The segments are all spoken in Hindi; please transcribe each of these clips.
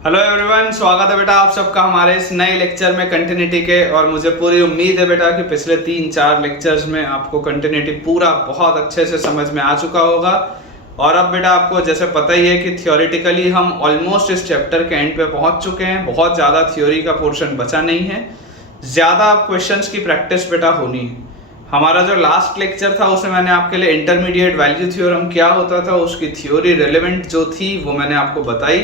हेलो एवरीवन, स्वागत है बेटा आप सबका हमारे इस नए लेक्चर में कंटिन्यूटी के। और मुझे पूरी उम्मीद है बेटा कि पिछले 3-4 लेक्चर्स में आपको कंटिन्यूटी पूरा बहुत अच्छे से समझ में आ चुका होगा। और अब बेटा आपको जैसे पता ही है कि थियोरेटिकली हम ऑलमोस्ट इस चैप्टर के एंड पे पहुंच चुके हैं। बहुत ज़्यादा थ्योरी का पोर्शन बचा नहीं है, ज़्यादा आप क्वेश्चंस की प्रैक्टिस बेटा होनी है। हमारा जो लास्ट लेक्चर था उसमें मैंने आपके लिए इंटरमीडिएट वैल्यू थ्योरम क्या होता था, उसकी थ्योरी रेलेवेंट जो थी वो मैंने आपको बताई।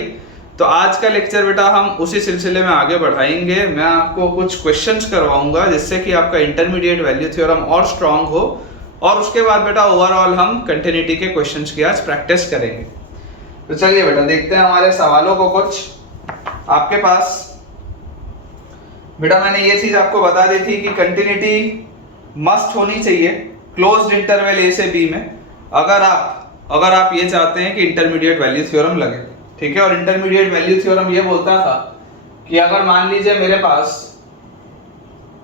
तो आज का लेक्चर बेटा हम उसी सिलसिले में आगे बढ़ाएंगे। मैं आपको कुछ क्वेश्चंस करवाऊंगा जिससे कि आपका इंटरमीडिएट वैल्यू थ्योरम और स्ट्रांग हो, और उसके बाद बेटा ओवरऑल हम कंटिन्यूटी के क्वेश्चंस की आज प्रैक्टिस करेंगे। तो चलिए बेटा देखते हैं हमारे सवालों को। कुछ आपके पास बेटा मैंने ये चीज आपको बता दी थी कि कंटिन्यूटी मस्ट होनी चाहिए क्लोज्ड इंटरवल ए से बी में, अगर आप ये चाहते हैं कि इंटरमीडिएट वैल्यू थ्योरम लगे, ठीक है। और इंटरमीडिएट वैल्यू थ्योरम ये बोलता था कि अगर मान लीजिए मेरे पास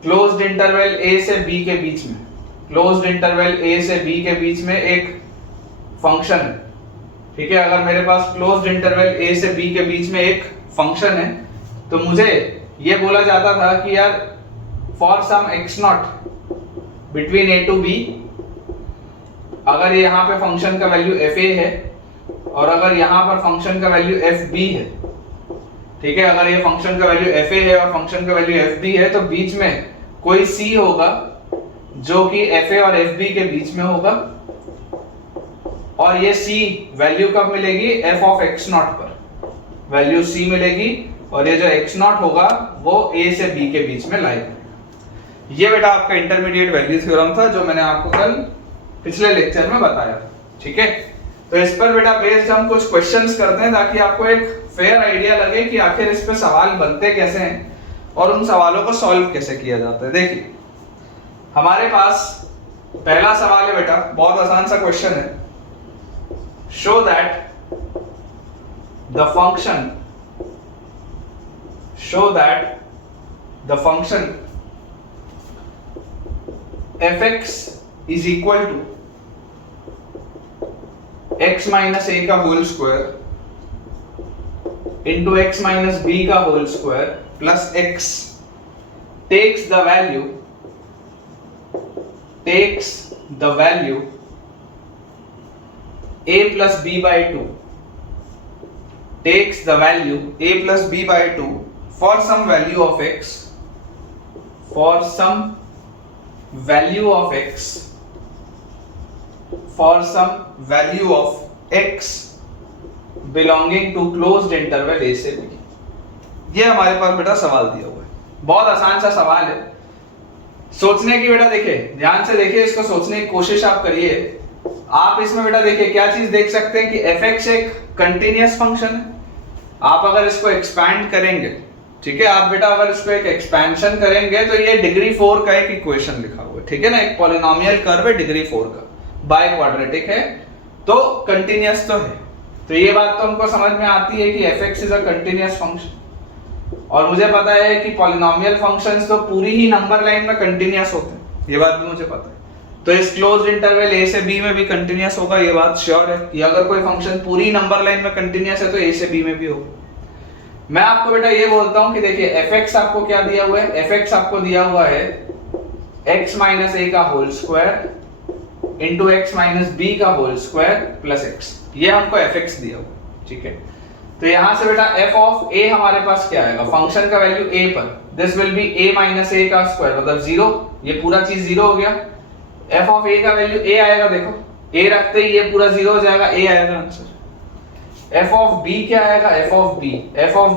क्लोज्ड इंटरवल ए से बी के बीच में, क्लोज्ड इंटरवल ए से बी के बीच में एक फंक्शन है, ठीक है। अगर मेरे पास क्लोज्ड इंटरवल ए से बी के बीच में एक फंक्शन है तो मुझे ये बोला जाता था कि यार for some x not between a to b, अगर ये यहाँ पे फंक्शन का वैल्यू fa है और अगर यहाँ पर फंक्शन का वैल्यू fb है, ठीक है। अगर ये फंक्शन का वैल्यू fa है और फंक्शन का वैल्यू fb है तो बीच में कोई c होगा जो कि fa और fb के बीच में होगा, और ये c वैल्यू कब मिलेगी? f ऑफ x नॉट पर वैल्यू c मिलेगी, और ये जो x नॉट होगा वो a से b के बीच में लाएगा। ये बेटा आपका इंटरमीडिएट वैल्यू थ्योरम था जो मैंने आपको कल पिछले लेक्चर में बताया, ठीक है। तो इस पर बेटा बेस्ड हम कुछ क्वेश्चंस करते हैं ताकि आपको एक फेयर आइडिया लगे कि आखिर इस पे सवाल बनते कैसे हैं और उन सवालों को सॉल्व कैसे किया जाता है। देखिए हमारे पास पहला सवाल है बेटा, बहुत आसान सा क्वेश्चन है। Show that the function fx is equal to x minus a का whole square into x minus b का होल स्क्वायर plus x takes the value a plus b by 2 takes the value a plus b by 2 for some value of x belonging to closed interval a से b। ये हमारे पास बेटा सवाल दिया हुआ है, बहुत आसान सा सवाल है। सोचने की बेटा देखिए, ध्यान से देखिए, इसको सोचने की कोशिश आप करिए। आप इसमें बेटा देखिए क्या चीज देख सकते हैं कि fx एक कंटिन्यूअस फंक्शन है। आप अगर इसको एक्सपैंड करेंगे, ठीक है, आप बेटा अगर इसको एक एक्सपेंशन करेंगे तो ये डिग्री 4 का एक इक्वेशन लिखा हुआ है, ठीक है ना। एक पॉलिनोमियल कर्व है डिग्री 4 का, बाय क्वाड्रेटिक है, तो कंटिन्यूअस तो है। तो ये बात तो हमको समझ में आती है कि fx is a continuous function, और मुझे पता है कि पॉलिनोमियल फंक्शंस तो पूरी ही नंबर लाइन में कंटिन्यूअस होते हैं, ये बात भी मुझे पता है। तो इस क्लोज्ड इंटरवल a से b में भी कंटिन्यूअस होगा, ये बात श्योर है कि अगर कोई फंक्शन पूरी नंबर लाइन में कंटिन्यूअस है तो a से b में भी होगा। मैं आपको बेटा ये बोलता हूं कि देखिए fx आपको क्या दिया हुआ है? fx आपको दिया हुआ है x माइनस a का whole square into x minus b का होल स्क्वायर प्लस x, ये हमको fx दिया हुआ है, ठीक है। तो यहां से बेटा f ऑफ a हमारे पास क्या आएगा? फंक्शन का वैल्यू a पर, this will be a minus a का स्क्वायर, मतलब 0, ये पूरा चीज 0 हो गया। f ऑफ a का वैल्यू a आएगा, देखो a रखते ही ये पूरा 0 हो जाएगा, a आएगा आंसर। f ऑफ b क्या आएगा? f ऑफ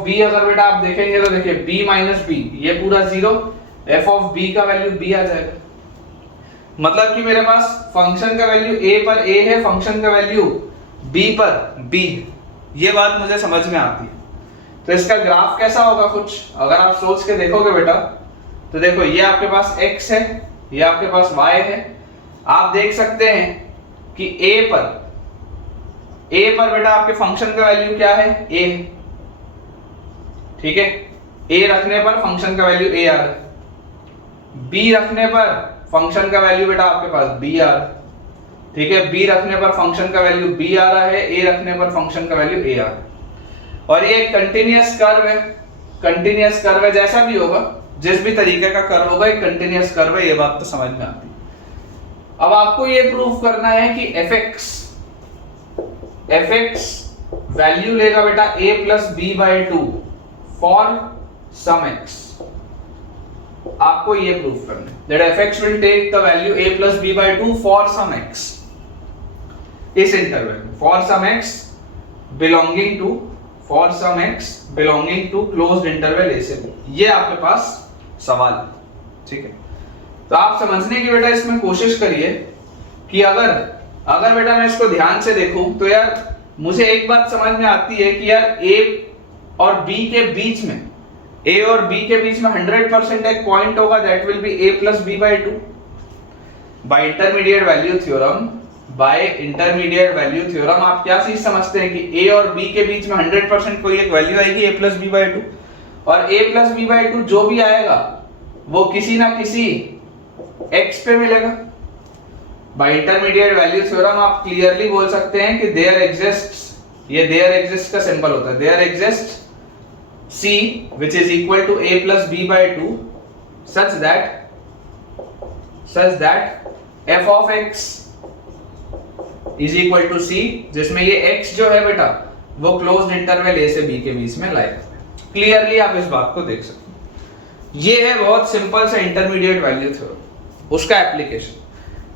b अगर बेटा आप देखेंगे तो देखिए b माइनस b, ये पूरा 0, f ऑफ b का वैल्यू b आ जाएगा। मतलब कि मेरे पास फंक्शन का वैल्यू a पर a है, फंक्शन का वैल्यू b पर b है। ये बात मुझे समझ में आती है। तो इसका ग्राफ कैसा होगा? कुछ अगर आप सोच के देखोगे बेटा तो देखो ये आपके पास x है, ये आपके पास y है। आप देख सकते हैं कि a पर बेटा आपके फंक्शन का वैल्यू क्या है? a है, ठीक है। a रखने पर फंक्शन का वैल्यू a आ रहा है, b रखने पर फंक्शन का वैल्यू बेटा आपके पास b आ रहा है, ठीक है। b रखने पर फंक्शन का वैल्यू b आ रहा है, a रखने पर फंक्शन का वैल्यू a आ रहा है। और ये एक कंटिन्यूअस कर्व है, कंटिन्यूअस कर्व है, जैसा भी होगा, जिस भी तरीके का कर्व होगा एक कंटिन्यूअस कर्व है, ये बात तो समझ में आती है। अब आपको ये प्रूफ करना है कि fx वैल्यू लेगा बेटा a plus b by two for some x। आपको ये प्रूफ करना है that fx will take the value a plus b by 2 for some x इस इंटरवल में, for some x belonging to closed interval a से b। ये आपके पास सवाल है, ठीक है। तो आप समझने की बेटा इसमें कोशिश करिए कि अगर बेटा मैं इसको ध्यान से देखूं तो यार मुझे एक बात समझ में आती है कि यार a और b के बीच में, a और b के बीच में 100% एक पॉइंट होगा, that will be a plus b by two. By intermediate value theorem आप क्या चीज समझते हैं कि a और b के बीच में 100% कोई एक वैल्यू आएगी a plus b by to, और a plus b by to जो भी आएगा वो किसी ना किसी x पे मिलेगा। बाय इंटरमीडिएट वैल्यू थ्योरम आप क्लियरली बोल सकते हैं कि देयर एग्जिस्ट्स, ये देयर एग्जिस्ट का सिंबल होता है, there exist c which is equal to a plus b by 2 such that f of x is equal to c, जिसमें ये x जो है बेटा वो क्लोज्ड इंटरवल a से b के बीच में लाएगा। क्लियरली आप इस बात को देख सकते हैं। ये है बहुत सिंपल सा इंटरमीडिएट वैल्यू थ्योरम, उसका एप्लीकेशन।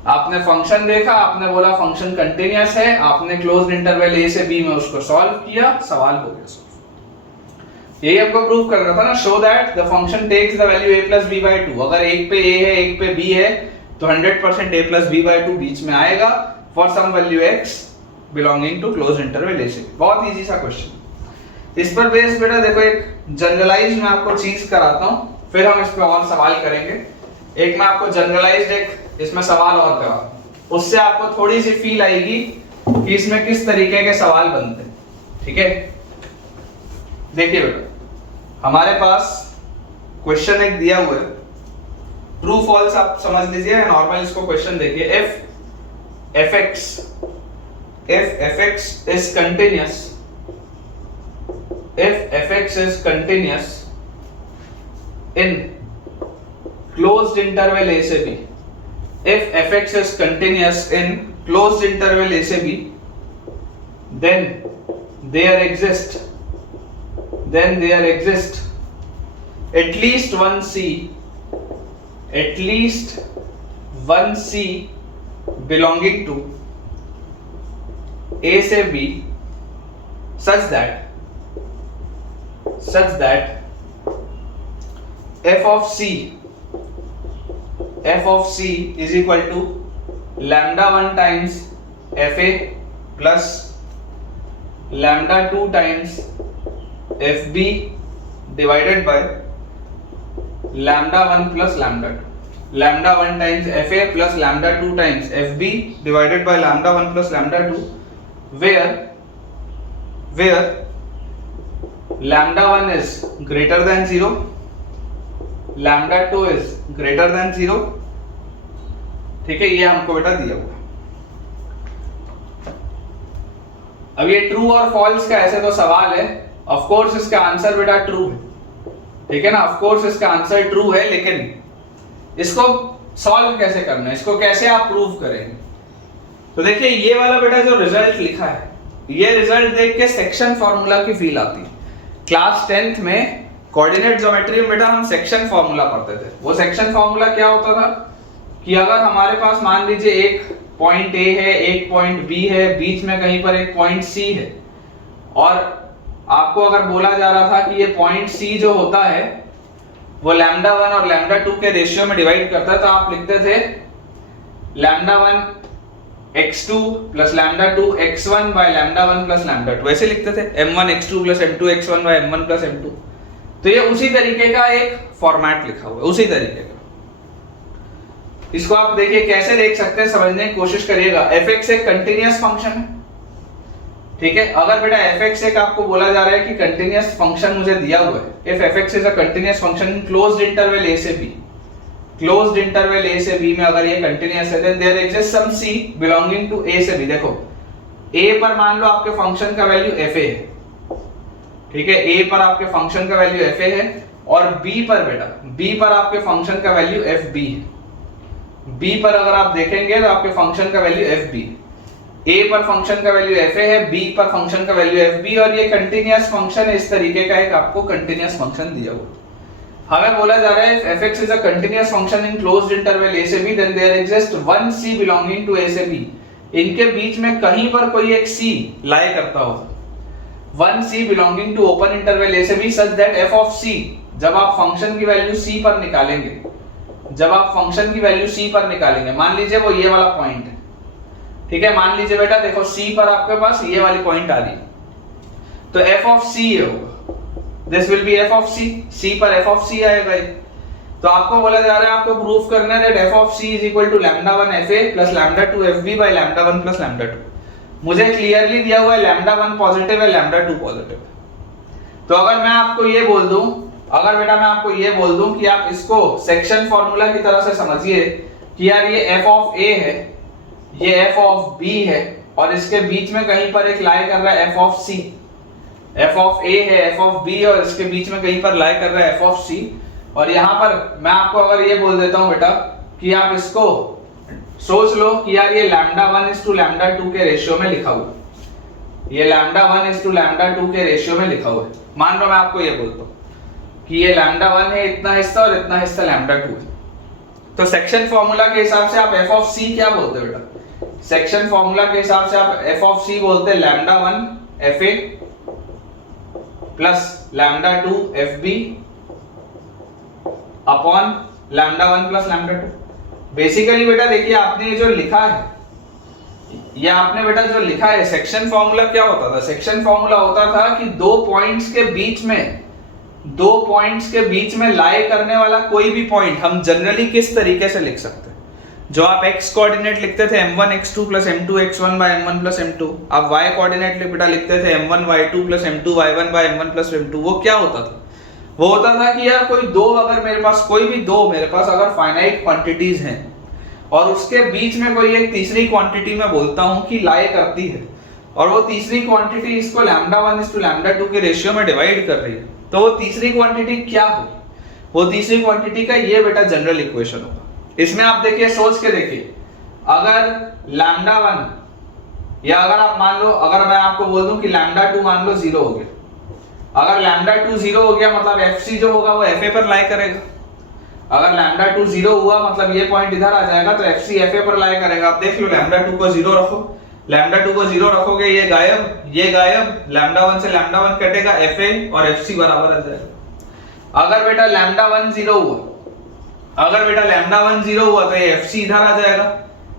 आपने फंक्शन देखा, आपने बोला फंक्शन कंटिन्यूअस है, आपने क्लोज्ड इंटरवल a से b में उसको सॉल्व किया, सवाल हो गया सॉल्व। यही हमको प्रूव करना था ना, show that the function takes the value a plus b by two. अगर एक पे a है एक पे b है तो 100% a plus b by two बीच में आएगा for some value x belonging to closed interval a से। बहुत इजी सा क्वेश्चन। इस पर बेस बेटा देखो एक जनरलाइज मैं आपको चीज कराता हूं, फिर हम इस पे और सवाल करेंगे। एक मैं आपको जनरलाइज्ड एक इसमें सवाल और कराता हूं, उससे आपको थोड़ी सी फील आएगी कि इसमें किस तरीके के सवाल बनते हैं, ठीक है। देखिए बेटा हमारे पास क्वेश्चन एक दिया हुआ है, ट्रू फॉल्स आप समझ लीजिए, नॉर्मल इसको क्वेश्चन देखिए। if fx is continuous, if fx is continuous in closed interval a से b, if fx is continuous in closed interval a से b, then there exists at least one c belonging to a से b such that f of c is equal to lambda 1 times fa plus lambda 2 times fb divided by lambda 1 plus lambda 2, lambda 1 times fa plus lambda 2 times fb divided by lambda 1 plus lambda 2, where lambda 1 is greater than 0, lambda 2 is greater than 0, ठीक है। ये हमको बेटा दिया हुआ। अब ये ट्रू और फॉल्स का ऐसे तो सवाल है, ऑफ कोर्स इसका आंसर बेटा ट्रू है, ठीक है ना, ऑफ कोर्स इसका आंसर ट्रू है, लेकिन इसको सॉल्व कैसे करना है, इसको कैसे आप प्रूव करेंगे। तो देखिए ये वाला बेटा जो रिजल्ट लिखा है, ये रिजल्ट देख के सेक्शन फार्मूला की फील आती है। क्लास 10th में कोऑर्डिनेट ज्योमेट्री में बेटा हम सेक्शन फार्मूला पढ़ते थे। वो सेक्शन फार्मूला क्या होता था कि अगर हमारे पास मान लीजिए एक पॉइंट ए है, एक पॉइंट बी है, बीच में कहीं पर एक पॉइंट सी है, और आपको अगर बोला जा रहा था कि ये पॉइंट सी जो होता है वो लैम्डा 1 और लैम्डा 2 के रेशियो में डिवाइड करता है, तो आप लिखते थे lambda 1 x2 plus lambda 2 x1 bye lambda 1 plus lambda 2, ऐसे लिखते थे m1 x2 plus m2 x1 bye m1 plus m2। तो ये उसी तरीके का एक फॉर्मेट लिखा हुआ है, उसी तरीके का। इसको आप देखिए कैसे देख सकते हैं, समझने की कोशिश करिएगा। fx एक कंटीन्यूअस फंक्शन है, ठीक है। अगर बेटा fx एक आपको बोला जा रहा है कि कंटीन्यूअस फंक्शन मुझे दिया हुआ है, if fx is a continuous function in closed interval a से b, क्लोज्ड इंटरवल a से b में अगर ये कंटीन्यूअस है, then there exists some c belonging to a से b। देखो a पर मान लो आपके फंक्शन का वैल्यू fa है, ठीक है, ए पर आपके फंक्शन का वैल्यू एफ ए है और बी पर बेटा बी पर आपके फंक्शन का वैल्यू एफ बी है। बी पर अगर आप देखेंगे तो आपके फंक्शन का वैल्यू एफ बी, ए पर फंक्शन का वैल्यू एफ ए है, बी पर फंक्शन का वैल्यू एफ बी, और ये कंटिन्यूअस फंक्शन है, इस तरीके का एक आपको कंटिन्यूअस फंक्शन दिया हुआ। हमें बोला जा रहा है f x is a continuous function in closed interval a से b, then there exist one c belonging to a से बी। इनके बीच में कहीं पर कोई एक सी लाई करता हो, one c belonging to open interval a से b such that f of c, जब आप फंक्शन की वैल्यू सी पर निकालेंगे, जब आप फंक्शन की वैल्यू सी पर निकालेंगे, मान लीजिए वो ये वाला पॉइंट है, ठीक है, मान लीजिए बेटा देखो सी पर आपके पास ये वाली पॉइंट आ रही, तो एफ ऑफ सी ये होगा, this will be f of c, c पर एफ ऑफ सी आएगा ये। तो आपको बोला जा रहा है आपको प्रूफ करना है that f of c is equal to lambda 1 f a plus lambda 2 f b by lambda 1 plus lambda 2। मुझे क्लियरली दिया हुआ है लैम्डा 1 पॉजिटिव है, लैम्डा 2 पॉजिटिव है। तो अगर मैं आपको ये बोल दूं, अगर बेटा मैं आपको ये बोल दूं कि आप इसको सेक्शन फार्मूला की तरह से समझिए कि यार ये एफ ऑफ ए है, ये एफ ऑफ बी है, और इसके बीच में कहीं पर एक लाई कर रहा है f of c, f of a है, एफ ऑफ बी, और इसके बीच में कहीं पर लाई कर रहा है एफ ऑफ सी। और यहाँ पर मैं आपको अगर ये बोल देता हूँ बेटा कि आप इसको सोच लो कि यार ये लैम्डा 1 इज टू लैम्डा 2 के रेशियो में लिखा हुआ, ये लैम्डा 1 इज टू लैम्डा 2 के रेशियो में लिखा हुआ है। मान लो मैं आपको ये बोलता हूँ कि ये लैम्डा 1 है, इतना हिस्सा और इतना हिस्सा लैम्डा 2 है, तो सेक्शन फॉर्मूला के हिसाब से आप एफ ऑफ सी क्या बोलते हो बेटा? सेक्शन फॉर्मूला के हिसाब से आप एफ ऑफ सी बोलते हैं lambda 1 f a plus lambda 2 f b upon lambda 1 plus lambda 2। Basically बेटा देखिए आपने जो लिखा है, ये आपने बेटा जो लिखा है, सेक्शन फॉर्मूला क्या होता था? सेक्शन फॉर्मूला होता था कि दो पॉइंट्स के बीच में लाई करने वाला कोई भी पॉइंट हम जनरली किस तरीके से लिख सकते हैं। जो आप x कोऑर्डिनेट लिखते थे m1 x2 plus m2 x1 bye m1 plus m2, आप y कोऑर्डिनेट बेटा लिखते थे m1 y2 plus m2 y1 bye m1 plus m2। वो क्या होता था? वो होता था कि यार कोई दो, अगर मेरे पास कोई भी दो मेरे पास अगर फाइनाइट क्वांटिटीज हैं और उसके बीच में कोई एक तीसरी क्वांटिटी मैं बोलता हूं कि लाई करती है, और वो तीसरी क्वांटिटी इसको लैम्डा 1 इस टू लैम्डा 2 के रेशियो में डिवाइड कर रही है, तो वो तीसरी क्वांटिटी क्या होगी? वो तीसरी क्वांटिटी का ये बेटा जनरल इक्वेशन होगा। इसमें आप देखिए, सोच के देखिए, अगर लैम्डा 1 या अगर आप मान लो, अगर मैं आपको बोल दूं कि लैम्डा 2 मान लो 0 हो गया, अगर लैम्डा 2 0 हो गया मतलब एफसी जो होगा वो एफए पर लाई करेगा। अगर लैम्डा 2 0 हुआ मतलब ये पॉइंट इधर आ जाएगा तो एफसी एफए पर लाई करेगा। आप देख लो, लैम्डा 2 को 0 रखो, लैम्डा 2 को 0 रखोगे, ये गायब, लैम्डा 1 से लैम्डा 1 कटेगा, एफए और एफसी बराबर आ जाएगा। अगर बेटा लैम्डा 1 0 हुआ, अगर बेटा लैम्डा 1 0 हुआ तो ये एफसी इधर आ जाएगा,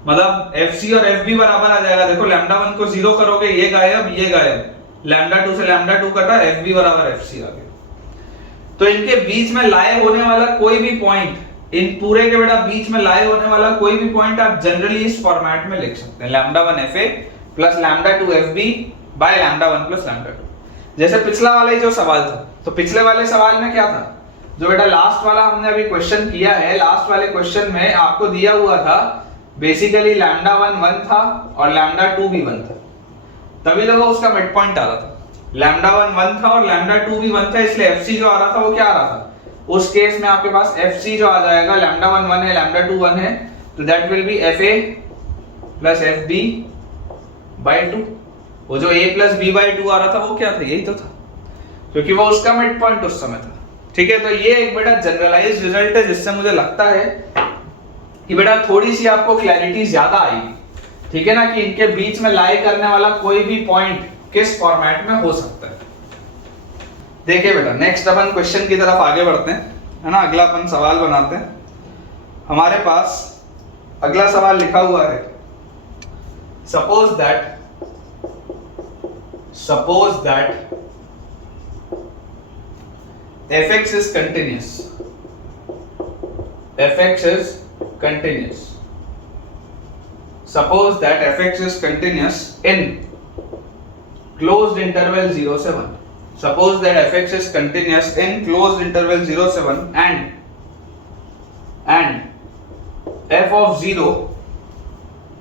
मतलब एफसी और एफबी बराबर आ जाएगा। देखो लैम्डा 1 को 0 करोगे, ये गायब, लैम्डा 2 से लैम्डा 2 कटा, एफबी बराबर एफसी आ गया। तो इनके बीच में लाए होने वाला कोई भी पॉइंट, इन पूरे के बेटा बीच में लाए होने वाला कोई भी पॉइंट आप जनरली इस फॉर्मेट में लिख सकते हैं, lambda 1 FA plus lambda 2 FB bye lambda 1 plus lambda 2। जैसे पिछला वाला ही जो सवाल था, तो पिछले वाले सवाल में क्या था? जो बेटा लास्ट वाला हमने अभी क्वेश्चन किया है, लास्ट वाले क्वेश्चन में आपको दिया हुआ था बेसिकली लैम्डा 1 1 था और लैम्डा 2 भी 1 था, तभी तो वो उसका मिड पॉइंट आ रहा था। लैम्डा 1 1 था और लैम्डा 2 भी 1 था, इसलिए एफसी जो आ रहा था वो क्या आ रहा था? उस केस में आपके पास एफसी जो आ जाएगा, लैम्डा 1 1 है, लैम्डा 2 1 है, तो that will be f a plus f b by 2। वो जो a प्लस b बाय 2 आ रहा था वो क्या था? यही तो था, क्योंकि वो उसका मिड पॉइंट उस समय था। ठीक है, तो ये एक बेटा जनरलाइज्ड रिजल्ट है जिससे मुझे लगता है कि बेटा थोड़ी सी आपको क्लैरिटी ज्यादा आएगी। ठीक है ना, कि इनके बीच में लाई करने वाला कोई भी पॉइंट किस फॉर्मेट में हो सकता है। देखिए बेटा, नेक्स्ट अपन क्वेश्चन की तरफ आगे बढ़ते हैं, है ना। अगला अपन सवाल बनाते हैं। हमारे पास अगला सवाल लिखा हुआ है, suppose that fx is continuous, suppose that fx is continuous in closed interval 0 से 1. Suppose that fx is continuous in closed interval 0 से 1 and f of 0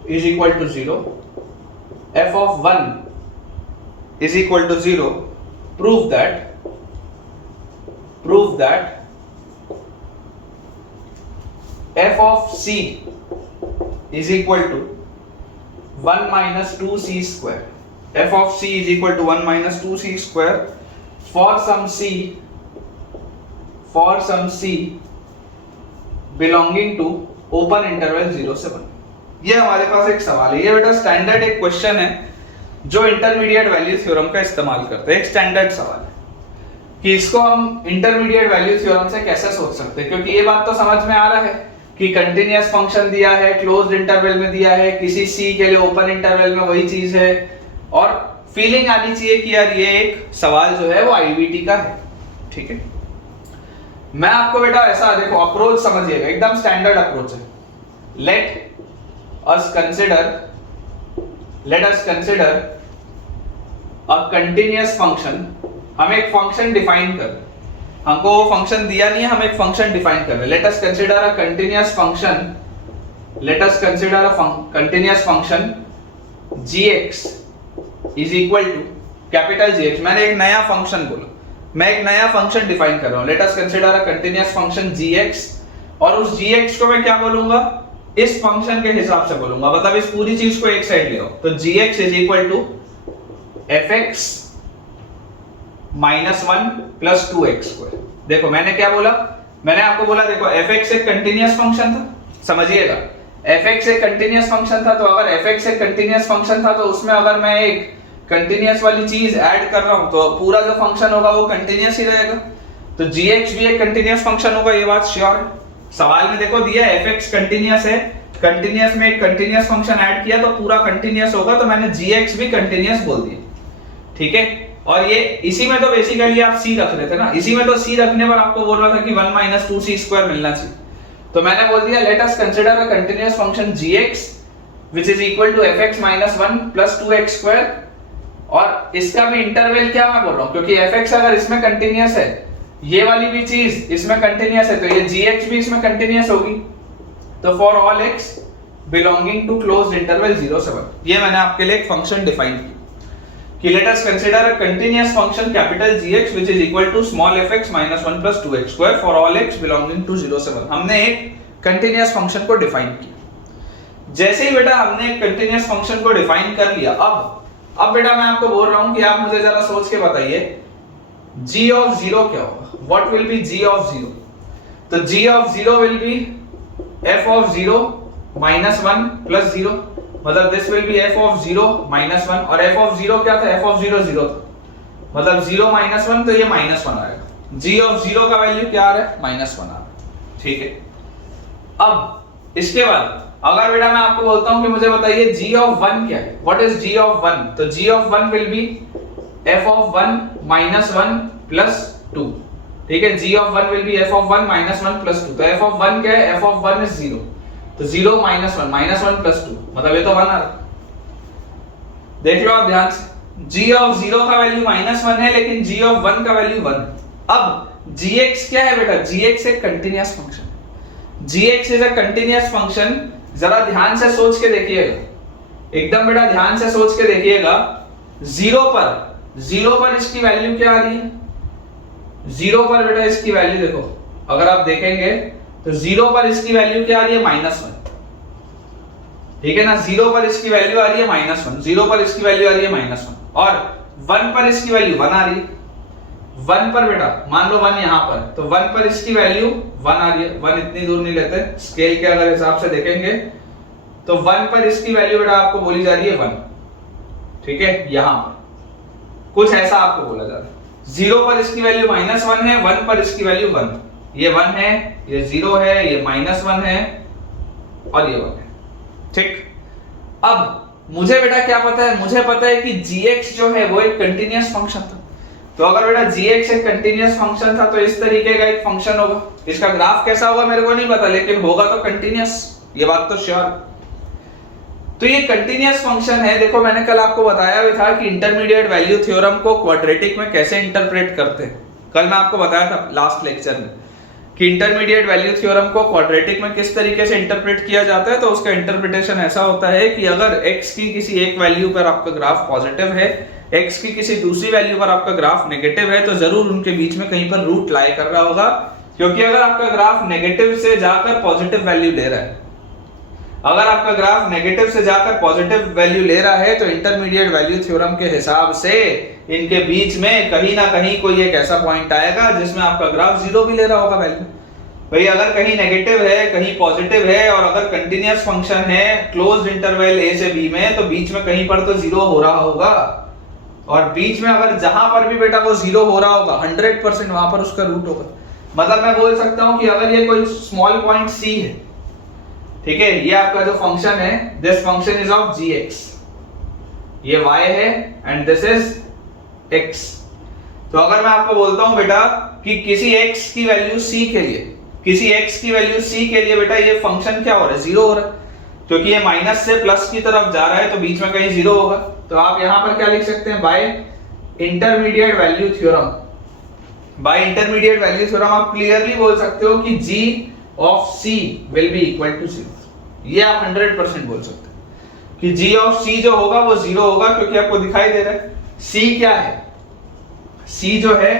is equal to 0, f of 1 is equal to 0 prove that f of c is equal to 1 minus 2c square. f of c is equal to 1 minus 2c square for some c belonging to open interval 0 से 1. ये हमारे पास एक सवाल है. ये बेटा स्टैंडर्ड एक क्वेश्चन है जो इंटरमीडिएट वैल्यू थ्योरम का इस्तेमाल करते हैं. एक स्टैंडर्ड सवाल है कि इसको हम इंटरमीडिएट वैल्यू थ्योरम से कैसे सोच सकते हैं, क्योंकि ये बात तो समझ में आ रहा है कि कंटिन्यूअस फंक्शन दिया है, क्लोज्ड इंटरवल में दिया है, किसी c के लिए ओपन इंटरवल में वही चीज है, और फीलिंग आनी चाहिए कि यार ये एक सवाल जो है वो आईबीटी का है. ठीक है, मैं आपको बेटा ऐसा देखो अप्रोच समझिएगा, एकदम स्टैंडर्ड अप्रोच है. Let us consider a continuous function. हम एक फंक्शन डिफाइन कर, हमको वो फंक्शन दिया नहीं है, हम एक फंक्शन डिफाइन कर रहे हैं. Let us consider a continuous function gx is equal to capital Gx. मैंने एक नया फंक्शन बोला, मैं एक नया फंक्शन डिफाइन कर रहा हूं. Late us consider a continuous function gx, और उस gx को मैं क्या बोलूंगा, इस फंक्शन के हिसाब से बोलूंगा, मतलब इस पूरी चीज को एक साइड ले आओ. तो gx is equal to fx minus 1 plus 2x square. देखो मैंने क्या बोला, मैंने आपको बोला देखो fx एक कंटीन्यूअस फंक्शन था, समझिएगा fx एक कंटीन्यूअस फंक्शन था. तो अगर fx एक कंटीन्यूअस फंक्शन था तो उसमें अगर मैं एक कंटीन्यूअस वाली चीज ऐड कर रहा हूं तो पूरा जो फंक्शन होगा वो कंटीन्यूअस ही रहेगा. तो gx भी एक कंटीन्यूअस फंक्शन होगा, ये बात श्योर है. सवाल में देखो दिया fx कंटीन्यूअस है, कंटीन्यूअस में एक कंटीन्यूअस फंक्शन ऐड किया तो पूरा कंटीन्यूअस होगा, तो मैंने gx भी कंटीन्यूअस बोल दिया. ठीक है, और ये इसी में तो बेसिकली आप c रख रहे थे ना, इसी में तो c रखने पर आपको बोल रहा था कि 1 माइनस 2c स्क्वायर मिलना चाहिए. तो मैंने बोल दिया let us consider a continuous function gx which is equal to fx minus 1 plus 2x square. और इसका भी इंटरवल क्या मैं बोल रहा हूं, क्योंकि fx अगर इसमें कंटीन्यूअस है, ये वाली भी चीज इसमें कंटीन्यूअस है, तो ये gx भी इसमें कंटीन्यूअस होगी. तो for all x belonging to closed interval 0 से 1, ये मैंने आपके लिए एक फंक्शन डिफाइन किया कि let us consider a continuous function capital Gx which is equal to small fx minus 1 plus 2x square for all x belonging to 0 से 1. हमने एक continuous function को डिफाइन किया. जैसे ही बेटा हमने एक continuous function को डिफाइन कर लिया, अब बेटा मैं आपको बोल रहा हूं कि आप मुझे जरा सोच के बताइए g of 0 क्या होगा. what will be g of 0? तो g of 0 will be f of 0 minus 1 plus 0, मतलब this will B f of 0 minus 1. और f of 0 क्या था, f of 0 0 था, मतलब 0 minus 1 तो ये minus 1 आएगा. g of 0 का वैल्यू क्या आ रहा है, minus 1 आ रहा है. ठीक है, अब इसके बाद अगर बेटा मैं आपको बोलता हूं कि मुझे बताइए g of 1 क्या है, what is g of 1? तो g of 1 will be f of 1 minus 1 plus 2. ठीक है, g of 1 will be f of 1 minus 1 plus 2. तो f of 1 क्या है, f of 1 is 0, तो 0 minus 1 plus 2, मतलब ये तो 1 आ रहा. देख लो आप ध्यान से, g of 0 का वैल्यू -1 है, लेकिन g of 1 का वैल्यू 1. अब gx क्या है बेटा, gx एक continuous function. gx is a continuous function. जरा ध्यान से सोच के देखिएगा, एकदम बेटा ध्यान से सोच के देखिएगा. 0 पर इसकी वैल्यू क्या आ रही है, 0 पर बेटा इसकी वैल्यू देखो, अगर आप देखेंगे तो 0 पर इसकी वैल्यू क्या आ रही है, -1. ठीक है ना, 0 पर इसकी वैल्यू आ रही है -1, 0 पर इसकी वैल्यू आ रही है -1, और 1 पर इसकी वैल्यू 1 आ रही है. 1 पर बेटा मान लो 1 यहां पर, तो 1 पर इसकी वैल्यू 1 आ रही है. 1 इतनी दूर नहीं लेते, स्केल के अगर हिसाब से देखेंगे तो 1 पर इसकी वैल्यू बेटा आपको बोली जा रही है 1. ठीक है, यहां पर कुछ ऐसा आपको बोला जा रहा है. 0 पर इसकी वैल्यू -1 है, 1 पर इसकी वैल्यू 1. ये 1 है, ये 0 है, ये -1 है, और ये 1 है. ठीक, अब मुझे बेटा क्या पता है, मुझे पता है कि gx जो है वो एक कंटीन्यूअस फंक्शन था. तो अगर बेटा gx एक कंटीन्यूअस फंक्शन था तो इस तरीके का एक फंक्शन होगा. इसका ग्राफ कैसा होगा मेरे को नहीं पता, लेकिन होगा तो कंटीन्यूअस, ये बात तो श्योर. तो ये कंटीन्यूअस फंक्शन है. देखो मैंने कल आपको बताया भी था कि इंटरमीडिएट वैल्यू थ्योरम को क्वाड्रेटिक में कैसे इंटरप्रेट करते हैं. कल मैं आपको बताया था लास्ट लेक्चर में कि इंटरमीडिएट वैल्यू थ्योरम को क्वाड्रेटिक में किस तरीके से इंटरप्रेट किया जाता है. तो उसका इंटरप्रिटेशन ऐसा होता है कि अगर x की किसी एक वैल्यू पर आपका ग्राफ पॉजिटिव है, x की किसी दूसरी वैल्यू पर आपका ग्राफ नेगेटिव है तो जरूर उनके बीच में कहीं पर रूट लाई कर रहा होगा, क्योंकि अगर आपका ग्राफ नेगेटिव से जाकर पॉजिटिव वैल्यू ले रहा है, अगर आपका ग्राफ नेगेटिव से जाकर पॉजिटिव वैल्यू ले रहा है तो इंटरमीडिएट वैल्यू थ्योरम के हिसाब से इनके बीच में कहीं ना कहीं कोई एक ऐसा पॉइंट आएगा जिसमें आपका ग्राफ जीरो भी ले रहा होगा वैल्यू। भाई अगर कहीं नेगेटिव है कहीं पॉजिटिव है और अगर कंटिन्यूअस फंक्शन है क्लोज्ड इंटरवल a से b में, तो बीच में कहीं पर तो जीरो हो रहा होगा, और बीच में अगर जहां पर भी बेटा वो जीरो हो रहा होगा 100% वहां पर उसका रूट होगा। मतलब मैं बोल सकता हूं कि अगर ये कोई स्मॉल पॉइंट c है, ठीक है, ये आपका जो फंक्शन है, this function is of gx, ये y है एंड दिस इज x। तो अगर मैं आपको बोलता हूं बेटा कि किसी x की वैल्यू c के लिए, किसी x की वैल्यू c के लिए बेटा ये फंक्शन क्या हो रहा है, जीरो हो रहा है, क्योंकि ये माइनस से प्लस की तरफ जा रहा है तो बीच में कहीं जीरो होगा। तो आप यहां पर क्या लिख सकते हैं, by intermediate value theorem, by intermediate value theorem आप क्लियरली बोल सकते हो कि g of c will be equal to 0। ये आप 100% बोल सकते हैं कि g ऑफ c जो होगा वो जीरो होगा, क्योंकि आपको दिखाई दे रहा है c क्या है, c जो है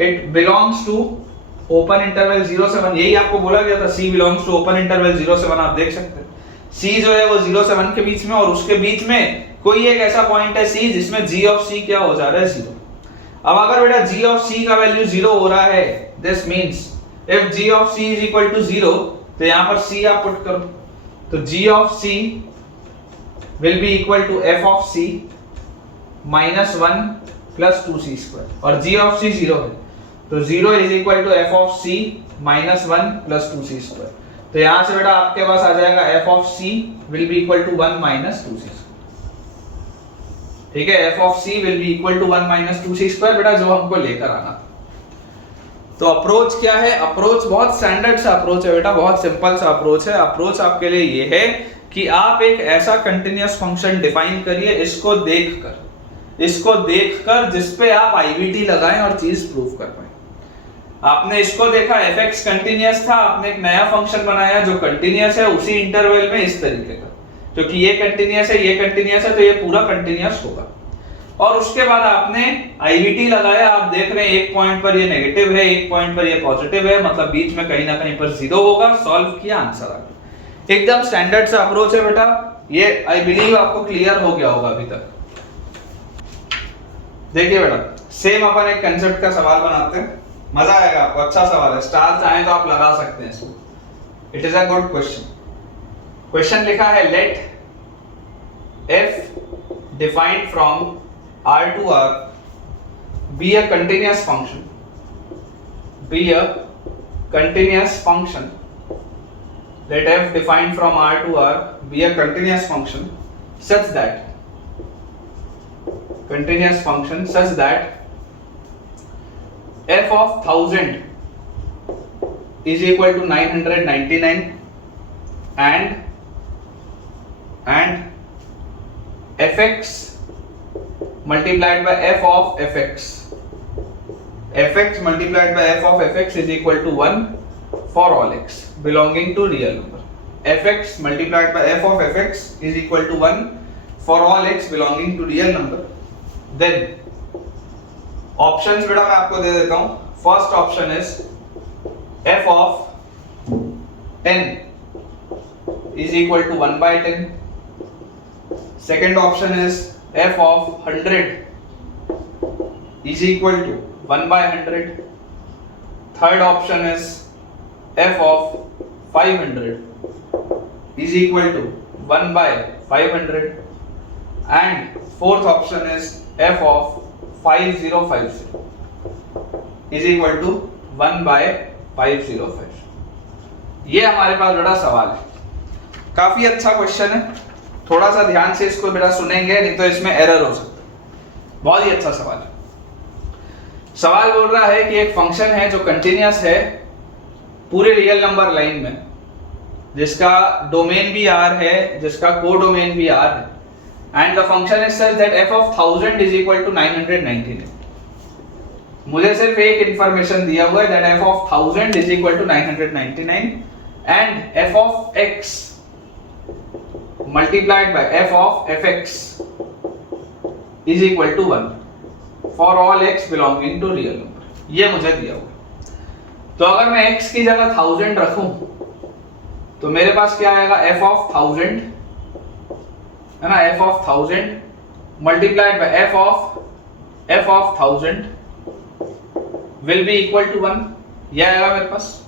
it belongs to open interval 0 से 1, यही आपको बोला गया था, c belongs to open interval 0 से 1। आप देख सकते हैं c जो है वो 0 से 1 के बीच में, और उसके बीच में कोई एक ऐसा पॉइंट है c जिसमें g ऑफ c क्या हो जा रहा है, 0। अब अगर बेटा g ऑफ c का वैल्यू 0 हो रहा है, this means if g of c is equal to 0, तो यहां पर c आप पुट करो, तो g of c will be equal to f of c minus 1 plus 2c square, और g ऑफ c 0 है तो 0 is equal to f of c minus 1 plus 2c square. तो यहां से बेटा आपके पास आ जाएगा f of c will be equal to 1 minus 2c square, ठीक है, f of c will be equal to 1 minus 2c square बेटा, जो हमको लेकर आना था। तो अप्रोच क्या है, अप्रोच बहुत स्टैंडर्ड सा अप्रोच है बेटा, बहुत सिंपल सा अप्रोच है। अप्रोच आपके लिए ये है कि आप एक ऐसा कंटिन्यूअस फंक्शन डिफाइन करिए, इसको देखकर जिसपे आप आईवीटी लगाएं और चीज प्रूव कर पाए। आपने इसको देखा fx कंटिन्यूअस था, आपने एक नया फंक्शन बनाया जो कंटिन्यूअस है उसी इंटरवल में इस तरीके का, क्योंकि ये कंटिन्यूअस है ये कंटिन्यूअस है तो ये पूरा कंटिन्यूअस होगा, और उसके बाद आपने आईवीटी लगाया, आप देख रहे हैं एक पॉइंट पर ये नेगेटिव है एक पॉइंट पर ये पॉजिटिव है, मतलब बीच में कहीं ना कहीं पर जीरो होगा, सॉल्व किया, आंसर आ गया। एकदम स्टैंडर्ड सा अप्रोच है बेटा, ये आई बिलीव आपको क्लियर हो गया होगा अभी तक। देखिए बेटा सेम अपन एक कंसेप्ट का सवाल बनाते हैं, मजा आएगा आपको, अच्छा सवाल है, स्टार चाहे तो आप लगा सकते हैं इसको, it is a good question. Question लिखा है let f defined from R to R be a continuous function, be a continuous function, let f defined from R to R be a continuous function such that f of 1000 is equal to 999 and fx multiplied by f of fx multiplied by f of fx is equal to 1 for all x belonging to real number. Fx multiplied by f of fx is equal to 1 for all x belonging to real number. Then options बेटा मैं आपको दे देता हूं। First option is f of n is equal to 1 by 10. Second option is f of 100 is equal to 1 by 100. Third option is f of 500 is equal to 1 by 500. And fourth option is f of 5050 is equal to 1 by 505. ये हमारे पास बड़ा सवाल है, काफी अच्छा क्वेश्चन है, थोड़ा सा ध्यान से इसको बेटा सुनेंगे नहीं तो इसमें एरर हो सकता है। बहुत ही अच्छा सवाल है। सवाल बोल रहा है कि एक फंक्शन है जो कंटिन्यूअस है पूरे रियल नंबर लाइन में, जिसका डोमेन भी R है, जिसका कोडोमेन भी R है, and the function is such that f of 1000 is equal to 999. मुझे सिर्फ एक इंफॉर्मेशन दिया हुआ है that f of 1000 is equal to 999 and f of x multiplied by f of fx is equal to 1 for all x belonging to real number. ये मुझे दिया हुआ। तो अगर मैं x की जगह 1000 रखूं तो मेरे पास क्या आएगा, f ऑफ 1000 है ना, f of 1000 multiplied by f of 1000 will be equal to 1। ये आएगा मेरे पास।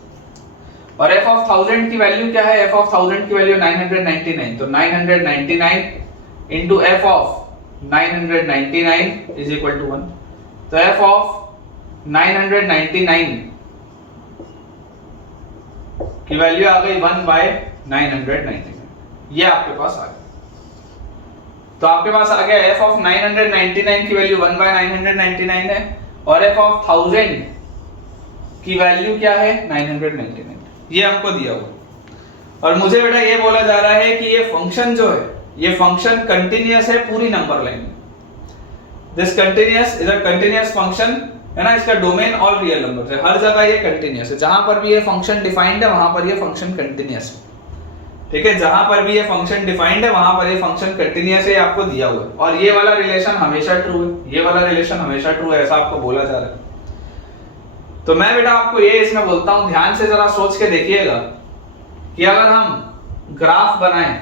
और f ऑफ 1000 की वैल्यू क्या है, f ऑफ 1000 की वैल्यू 999, तो 999 into f of 999 is equal to 1। तो f ऑफ 999 की वैल्यू आ गई 1 बाय 999। ये आपके पास आ गया। तो आपके पास आ गया f ऑफ 999 की वैल्यू 1 बाय 999 है और f ऑफ 1000 की वैल्यू क्या है, 999। ये हमको दिया हुआ। और मुझे बेटा ये बोला जा रहा है कि ये फंक्शन जो है, ये फंक्शन कंटिन्यूअस है पूरी नंबर लाइन में। This continuous is a continuous function है ना, इसका डोमेन ऑल रियल नंबर्स है, हर जगह ये कंटिन्यूअस है। जहां पर भी ये फंक्शन डिफाइंड है वहां पर ये फंक्शन कंटिन्यूअस है। ठीक है, जहां पर भी ये फंक्शन डिफाइंड है वहां पर ये फंक्शन कंटिन्यूअस है, आपको दिया हुआ है। और ये वाला रिलेशन हमेशा ट्रू है, ये वाला रिलेशन हमेशा ट्रू है, ऐसा आपको बोला जा रहा है। तो मैं बेटा आपको ये इसमें बोलता हूं, ध्यान से जरा सोच के देखिएगा कि अगर हम ग्राफ बनाएं,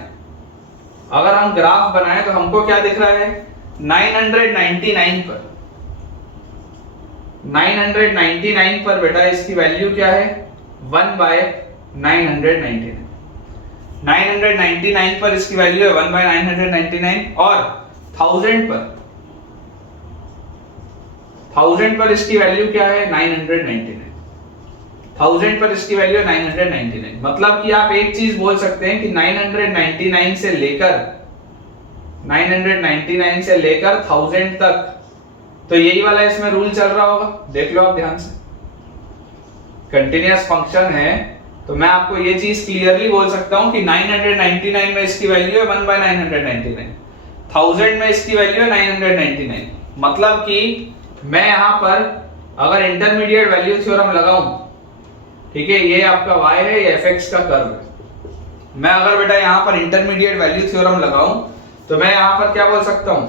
अगर हम ग्राफ बनाएं तो हमको क्या दिख रहा है, 999 पर बेटा इसकी वैल्यू क्या है, 1 बाय 999। 999 पर इसकी वैल्यू है 1 बाय 999 और 1000 पर इसकी वैल्यू क्या है, 999। 1000 पर इसकी वैल्यू है 999। मतलब कि आप एक चीज बोल सकते हैं कि 999 से लेकर 1000 तक, तो यही वाला इसमें रूल चल रहा होगा। देख लो आप ध्यान से, कंटिन्यूअस फंक्शन है तो मैं आपको ये चीज क्लियरली बोल सकता हूं कि 999 में इसकी वैल्यू है 1 बाय 999, 1000 में इसकी वैल्यू है 999। मतलब कि मैं यहां पर अगर इंटरमीडिएट वैल्यू थ्योरम लगाऊं, ठीक है, ये आपका y है, ये fx का कर्व है। मैं अगर बेटा यहां पर इंटरमीडिएट वैल्यू थ्योरम लगाऊं तो मैं यहां पर क्या बोल सकता हूं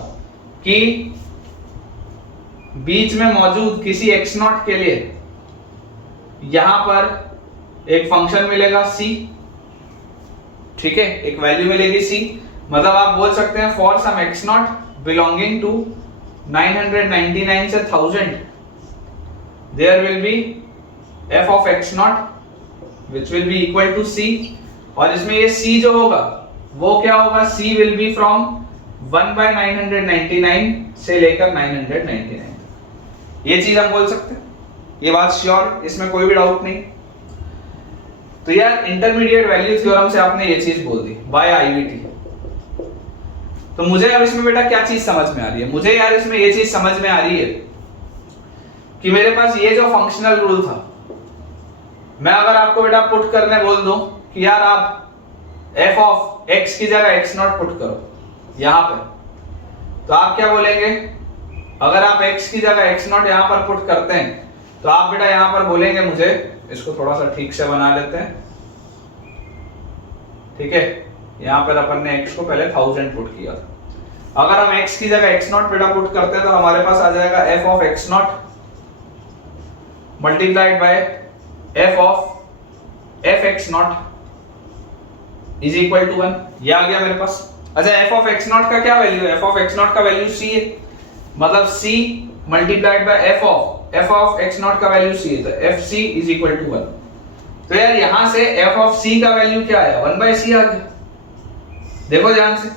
कि बीच में मौजूद किसी x0 के लिए यहां पर एक फंक्शन मिलेगा c, ठीक है, एक वैल्यू मिलेगी c। मतलब आप बोल सकते हैं for some x0 belonging to 999 से 1000 there will be f of x0 which will be equal to c। और इसमें ये c जो होगा वो क्या होगा, c will be from 1 by 999 से लेकर 999। ये चीज हम बोल सकते हैं, ये बात श्योर, इसमें कोई भी डाउट नहीं। तो यार इंटरमीडिएट वैल्यू थ्योरम से आपने ये चीज बोल दी बाय आईवीटी। तो मुझे अब इसमें बेटा क्या चीज समझ में आ रही है, मुझे यार इसमें ये चीज समझ में आ रही है कि मेरे पास ये जो फंक्शनल रूल था, मैं अगर आपको बेटा पुट करने बोल दूं कि यार आप f ऑफ x की जगह x0 पुट करो यहां पे, तो आप क्या बोलेंगे, अगर आप x की जगह x0 यहां पर पुट करते हैं तो आप बेटा यहां पर बोलेंगे, मुझे इसको थोड़ा सा ठीक से बना लेते हैं, ठीक है, यहां पर अपन ने x को पहले 1000 पुट किया था। अगर हम x की जगह x0 बेटा पुट करते हैं तो हमारे पास आ जाएगा f of x0 multiplied by f of fx0 is equal to 1। ये आ गया मेरे पास। अच्छा, f ऑफ x0 का क्या वैल्यू है, f ऑफ x0 का वैल्यू c है, मतलब c multiplied by f of x0 का वैल्यू c है, तो fc इज इक्वल टू 1। तो यार यहां से f ऑफ c का वैल्यू क्या है, 1 बाय c आ गया। देखो ध्यान से,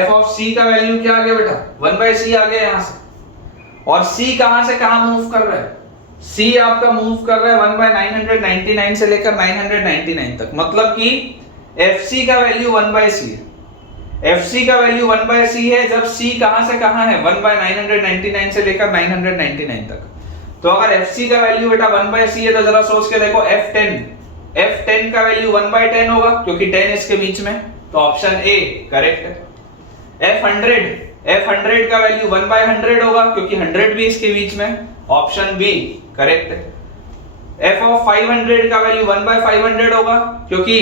f ऑफ c का वैल्यू क्या आ गया बेटा, 1 बाय c आ गया यहां से। और c कहां से कहां मूव कर रहा है, c आपका मूव कर रहा है 1 बाय 999 से लेकर 999 तक। मतलब कि fc का वैल्यू 1 बाय c है, fc का वैल्यू 1 बाय c है जब c कहां से कहां है, 1 बाय 999 से लेकर 999 तक। तो अगर fc का वैल्यू बेटा 1 बाय c है तो जरा सोच के देखो f10 का वैल्यू 1 बाय 10 होगा क्योंकि 10 इसके बीच में, तो ऑप्शन ए करेक्ट है। f100 का वैल्यू 1 बाय 100 होगा क्योंकि 100 भी इसके बीच में, ऑप्शन बी करेक्ट है। f ऑफ 500 का वैल्यू 1 बाय 500 होगा क्योंकि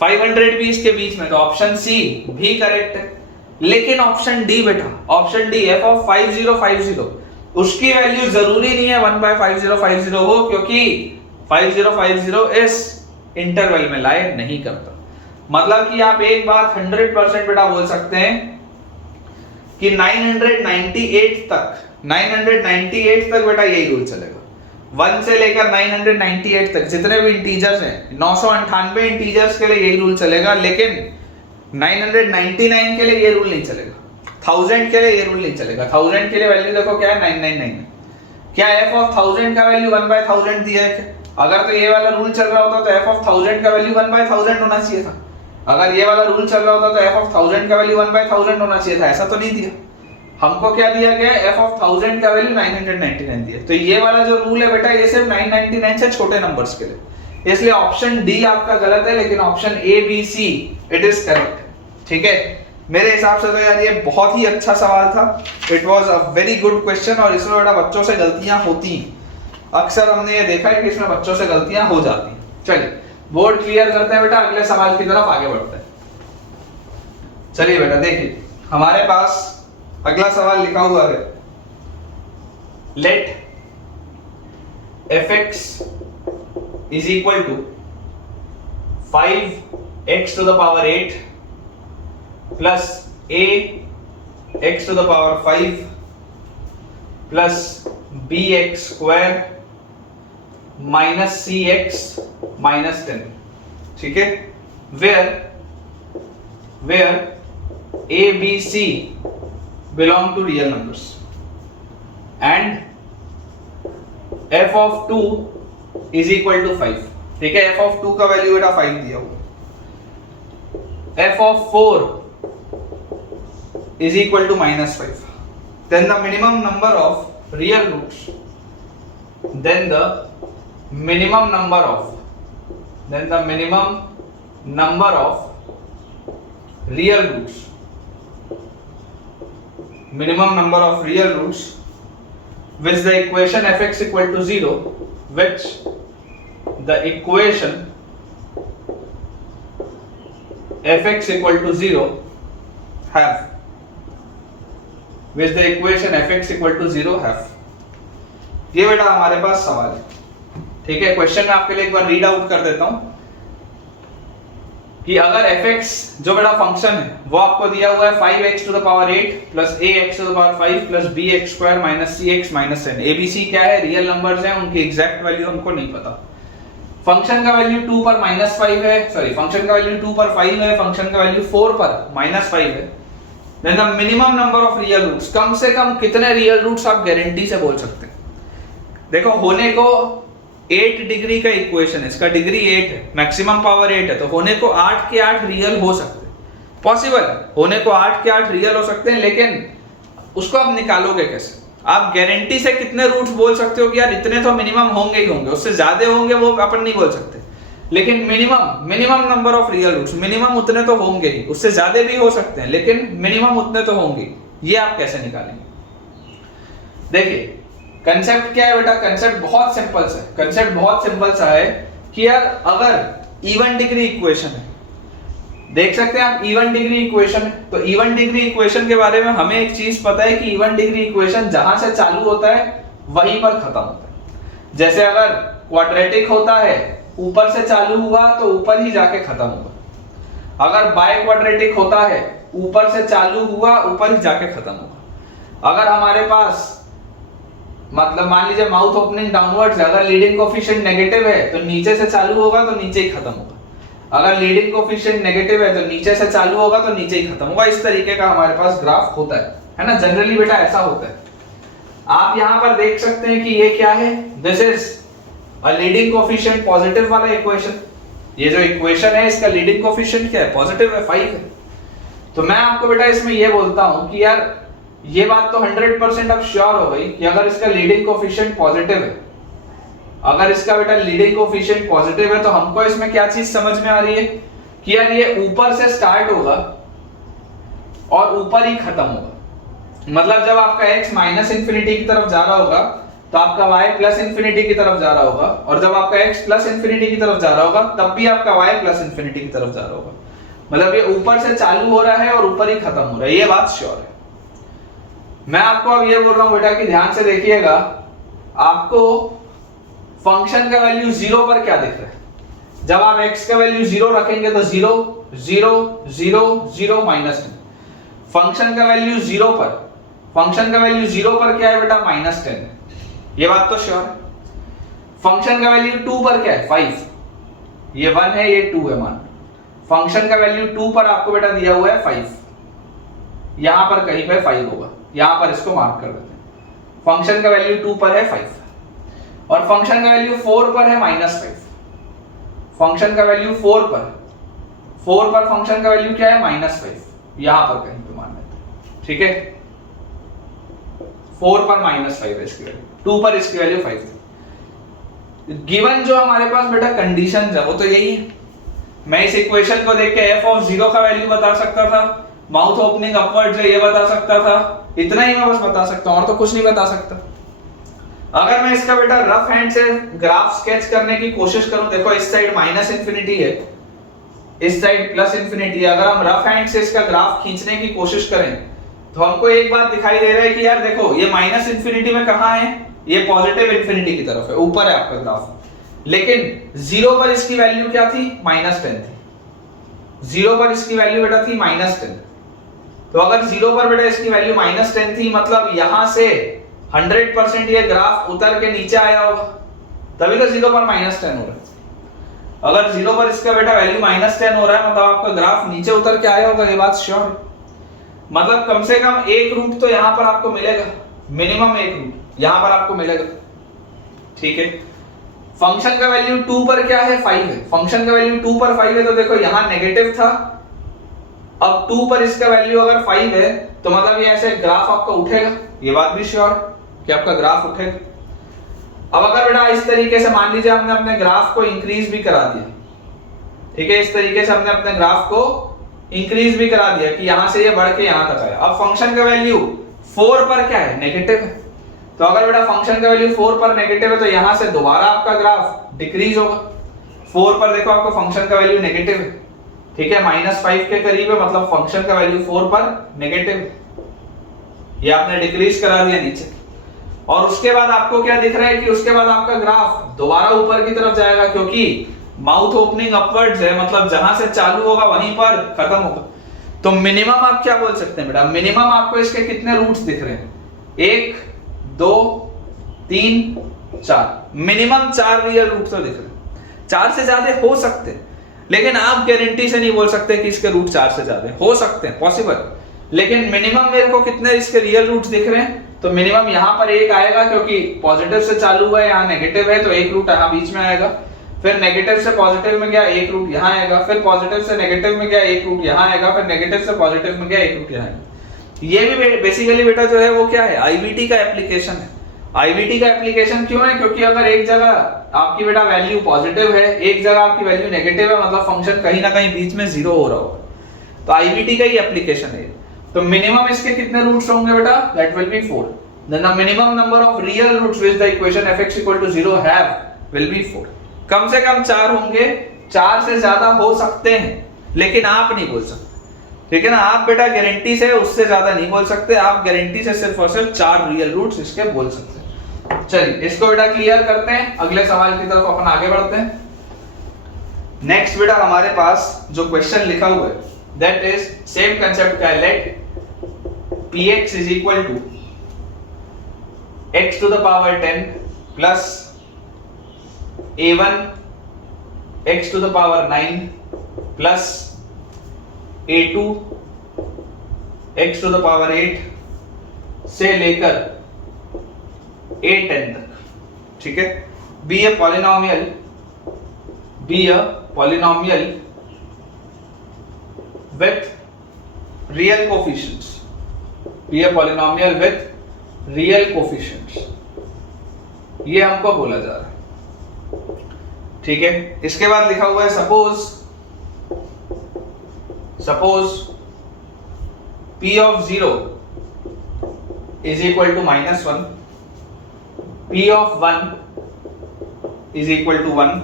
500 भी इसके बीच में, तो ऑप्शन सी भी करेक्ट है। लेकिन ऑप्शन डी बेटा, ऑप्शन डी f ऑफ 5050 उसकी वैल्यू जरूरी नहीं है 1/5050 हो, क्योंकि 5050 इस इंटरवल में लाई नहीं करता। मतलब कि आप एक बात 100% बेटा बोल सकते हैं कि 998 तक बेटा यही रूल चलेगा। 1 से लेकर 998 तक जितने भी इंटीजर्स हैं, 998 इंटीजर्स के लिए यही रूल चलेगा, लेकिन 999 के लिए ये रूल नहीं चलेगा, 1000 के लिए ये रूल नहीं चलेगा। 1000 के लिए वैल्यू देखो क्या है, 999। क्या f ऑफ 1000 का वैल्यू 1/1000 दिया है क्या? अगर तो ये वाला रूल चल रहा होता तो f ऑफ 1000 का वैल्यू 1/1000 होना चाहिए था। अगर ये वाला रूल चल रहा होता तो f ऑफ 1000 का वैल्यू 1/1000 होना चाहिए था। ऐसा तो नहीं दिया, हमको क्या दिया गया है, f ऑफ 1000 का वैल्यू 999 दिया। तो ये वाला जो रूल है बेटा, ये सिर्फ 999 से छोटे नंबर्स के लिए, इसलिए ऑप्शन डी आपका गलत है, लेकिन option a b c it is correct. ठीक है, मेरे हिसाब से तो यार ये बहुत ही अच्छा सवाल था। It was a very good question, और इसमें बेटा बच्चों से गलतियां होती हैं, अक्सर हमने ये देखा है कि इसमें बच्चों से गलतियां हो जाती हैं। चलिए बोर्ड क्लियर करते हैं बेटा, अगले सवाल की तरफ आगे बढ़ते हैं। चलिए बेटा देखिए, हमारे पास अगला सवाल लिखा हुआ है, late fx is equal to 5x to the power 8 plus ax to the power 5 plus bx square minus cx minus 10। ठीक है, where a b c belong to real numbers and f of 2 is equal to 5। ठीक है, f of 2 का वैल्यू बेटा 5 दिया हुआ, f of 4 is equal to -5, then the minimum number of real roots, then the minimum number of real roots, minimum number of real roots which the equation fx equal to 0, which the equation fx equal to 0 have, which the equation fx equal to 0 have। ये बेटा हमारे पास सवाल है। ठीक है, क्वेश्चन में आपके लिए एक बार रीड आउट कर देता हूं कि अगर fx जो बेटा फंक्शन है वो आपको दिया हुआ है 5x to the power 8 plus ax to the power 5 plus bx square minus cx minus 10। abc क्या है, रियल नंबर्स हैं, उनकी एग्जैक्ट वैल्यू हमको नहीं पता। फंक्शन का वैल्यू 2 पर -5 है, सॉरी फंक्शन का वैल्यू 2 पर 5 है, फंक्शन का वैल्यू 4 पर -5 है। Then the minimum number of real roots, कम से कम कितने रियल रूट्स आप गारंटी से बोल सकते हैं। देखो होने को 8 डिग्री का इक्वेशन है, इसका डिग्री 8 है, मैक्सिमम पावर 8 है, तो होने को 8 के 8 रियल हो सकते हैं, पॉसिबल है, होने को 8 के 8 रियल हो सकते हैं, लेकिन उसको आप निकालोगे कैसे? आप गारंटी से कितने रूट्स बोल सकते हो कि यार इतने तो मिनिमम होंगे ही होंगे, उससे ज्यादा होंगे वो अपन नहीं बोल सकते, लेकिन minimum number of real roots, minimum उतने तो होंगे ही, उससे ज्यादा भी हो सकते हैं, लेकिन मिनिमम उतने तो होंगे। ये आप कैसे निकालेंगे? देखिए कंसेप्ट क्या है बेटा, कंसेप्ट बहुत सिंपल सा है, कंसेप्ट बहुत सिंपल सा है कि यार अगर इवन डिग्री इक्वेशन है, देख सकते हैं आप इवन डिग्री इक्वेशन है, तो इवन डिग्री इक्वेशन के बारे में हमें एक चीज पता है कि इवन डिग्री इक्वेशन जहां से चालू होता है वहीं पर खत्म होता है। जैसे अगर क्वाड्रेटिक होता है, ऊपर से चालू हुआ तो ऊपर ही जाके खत्म होगा। अगर बाय क्वाड्रेटिक होता है, ऊपर से चालू हुआ ऊपर ही जाके खत्म होगा। अगर हमारे पास मतलब मान लीजिए माउथ ओपनिंग डाउनवर्ड्स है, अगर लीडिंग कोएफिशिएंट नेगेटिव है तो नीचे से चालू होगा तो नीचे ही खत्म होगा। अगर लीडिंग कोएफिशिएंट नेगेटिव है तो नीचे से चालू होगा तो नीचे ही खत्म होगा। इस तरीके का हमारे पास ग्राफ होता है ना, जनरली बेटा ऐसा होता है। आप यहाँ पर देख सकते हैं कि ये क्या है, this is a leading coefficient positive वाला इक्वेशन। ये जो इक्वेशन है इसका लीडिंग कोएफिशिएंट क्या है, पॉजिटिव है, 5 है। तो मैं आपको बेटा इसमें ये बोलता हूं कि यार ये बात तो 100% अब श्योर हो गई कि अगर इसका लीडिंग कोएफिशिएंट पॉजिटिव है, अगर इसका बेटा लीडिंग कोएफिशिएंट पॉजिटिव है, तो हमको इसमें क्या चीज समझ में आ रही है कि यार ये ऊपर से स्टार्ट होगा और ऊपर ही खत्म होगा। मतलब जब आपका x माइनस इंफिनिटी की तरफ जा रहा होगा तो आपका y प्लस इंफिनिटी की तरफ जा रहा होगा, और जब आपका x प्लस इंफिनिटी की तरफ जा रहा होगा तब भी आपका y प्लस इंफिनिटी की तरफ जा रहा होगा। मतलब ये ऊपर से चालू हो रहा है और ऊपर ही खत्म हो रहा है, ये बात श्योर है। मैं आपको अब ये बोल रहा हूं बेटा कि ध्यान से देखिएगा, आपको फंक्शन का वैल्यू 0 पर क्या दिख रहा है? जब आप x का वैल्यू 0 रखेंगे तो 0 0 0 0 -10। फंक्शन का वैल्यू 0 पर, फंक्शन का वैल्यू 0 पर क्या है बेटा? -10 है, ये बात तो श्योर है। फंक्शन का वैल्यू 2 पर क्या है? 5, ये 1 है, ये 2 है मान। फंक्शन का वैल्यू 2 पर आपको बेटा दिया हुआ है 5, यहां पर कहीं पे 5 होगा, यहां पर इसको मार्क कर देते हैं। फंक्शन का वैल्यू 2 पर है 5 और फंक्शन का वैल्यू 4 पर है -5। फंक्शन का वैल्यू 4 पर फंक्शन का वैल्यू क्या है? -5, यहां पर कहीं पे मान लेते हैं, ठीक है। 4 पर -5 है इसकी वैल्यू, 2 पर इसकी वैल्यू 5 है। गिवन जो हमारे पास बेटा कंडीशंस है वो तो यही है। मैं इस इक्वेशन को देख के f का वैल्यू बता सकता था, माउथ ओपनिंग अपवर्ड है ये बता सकता था, इतना ही मैं बस बता सकता हूं और तो कुछ नहीं बता सकता। अगर मैं इसका बेटा रफ हैंड से ग्राफ स्केच करने की कोशिश करूं, देखो इस साइड -इंफिनिटी है, इस साइड +इंफिनिटी है। अगर हम रफ हैंड से इसका ग्राफ खींचने की कोशिश करें तो हमको एक बात दिखाई दे रहा है कि यार देखो ये -इंफिनिटी में कहां है? ये पॉजिटिव इंफिनिटी की तरफ है, ऊपर है आपका ग्राफ। लेकिन 0 पर इसकी वैल्यू क्या थी? -10 थी। 0 पर इसकी वैल्यू बेटा थी -10। तो अगर 0 पर बेटा इसकी वैल्यू -10 थी, मतलब यहां से 100% ये ग्राफ उतर के नीचे आया होगा, तभी तो 0 पर -10 हो रहा है। अगर 0 पर इसका बेटा वैल्यू -10 हो रहा है, मतलब आपका ग्राफ नीचे उतर के आया होगा, ये बात श्योर है। मतलब कम से कम एक रूट तो यहां पर आपको मिलेगा, मिनिमम एक रूट यहां पर आपको मिलेगा, ठीक है। फंक्शन का वैल्यू 2 पर क्या है? 5 है। फंक्शन का वैल्यू 2 पर 5 है, तो देखो यहां नेगेटिव था, अब 2 पर इसका वैल्यू अगर 5 है तो मतलब ये ऐसे ग्राफ आपका उठेगा, ये बात भी श्योर कि आपका ग्राफ उठेगा। अब अगर बेटा इस तरीके से मान लीजिए हमने अपने ग्राफ को इंक्रीज भी करा दिया, ठीक है, इस तरीके से हमने अपने ग्राफ को इंक्रीज भी करा दिया कि यहां से ये बढ़ के यहां तक आया। अब फंक्शन का वैल्यू 4 पर क्या है? नेगेटिव है। तो अगर बेटा फंक्शन का वैल्यू 4 पर नेगेटिव है तो यहां से दोबारा आपका ग्राफ डिक्रीज होगा। 4 पर देखो आपको फंक्शन का वैल्यू नेगेटिव है, ठीक है, -5 के करीब है, मतलब फंक्शन का वैल्यू 4 पर नेगेटिव है, ये आपने डिक्रीज करा दिया नीचे। और उसके बाद आपको क्या दिख रहा है कि उसके बाद आपका ग्राफ दोबारा ऊपर की तरफ जाएगा, क्योंकि माउथ ओपनिंग अपवर्ड्स है, मतलब जहां से चालू होगा वहीं पर खत्म होगा। तो मिनिमम आप क्या बोल सकते हैं बेटा? मिनिमम आपको इसके कितने रूट्स दिख रहे हैं? 1 2 3 4, मिनिमम 4 रियल रूट तो दिख रहे हैं। 4 से ज्यादा हो सकते हैं, लेकिन आप गारंटी से नहीं बोल सकते कि इसके रूट 4 से ज्यादा हो सकते हैं, पॉसिबल। लेकिन मिनिमम मेरे को कितने इसके रियल रूट्स दिख रहे हैं? तो मिनिमम यहां पर एक आएगा, क्योंकि पॉजिटिव से चालू हुआ है, यहां नेगेटिव है, तो एक रूट यहां बीच में आएगा। फिर नेगेटिव से पॉजिटिव में गया, एक रूट यहां आएगा। फिर पॉजिटिव से नेगेटिव में गया, एक रूट यहां आएगा। फिर नेगेटिव से पॉजिटिव में गया, एक रूट यहां आएगा। ये भी बेसिकली बेटा जो है वो क्या है? आईबीटी का एप्लीकेशन है। आईबीटी का एप्लीकेशन क्यों है? क्योंकि अगर एक जगह आपकी बेटा वैल्यू पॉजिटिव है, एक जगह आपकी वैल्यू नेगेटिव है, मतलब फंक्शन कहीं ना कहीं बीच में 0 हो रहा होगा। तो आईबीटी का ही एप्लीकेशन है। तो मिनिमम इसके कितने रूट्स होंगे बेटा? That will B 4। Then the minimum number of real roots which the equation fx equal to 0 have will be 4. कम से कम 4 होंगे, 4 से ज्यादा हो सकते हैं, लेकिन आप नहीं बोल सकते, ठीक है ना। आप बेटा गारंटी से उससे ज्यादा नहीं बोल सकते, आप गारंटी से सिर्फ और सिर्फ 4 रियल रूट्स इसके बोल सकते हैं। चलिए इसको बेटा क्लियर करते हैं, अगले सवाल की तरफ अपन आगे बढ़ते हैं। नेक्स्ट बेटा हमारे पास जो क्वेश्चन लिखा हुआ है दैट इज सेम कंसेप्ट का, late px is equal to x to the power 10 plus a1 x to the power 9 plus a2 x to the power 8 से लेकर a10 तक, ठीक है। be a polynomial with real coefficients, be a polynomial with real coefficients, ये हमको बोला जा रहा है, ठीक है। इसके बाद लिखा हुआ है suppose p of 0 is equal to -1, p of 1 is equal to 1,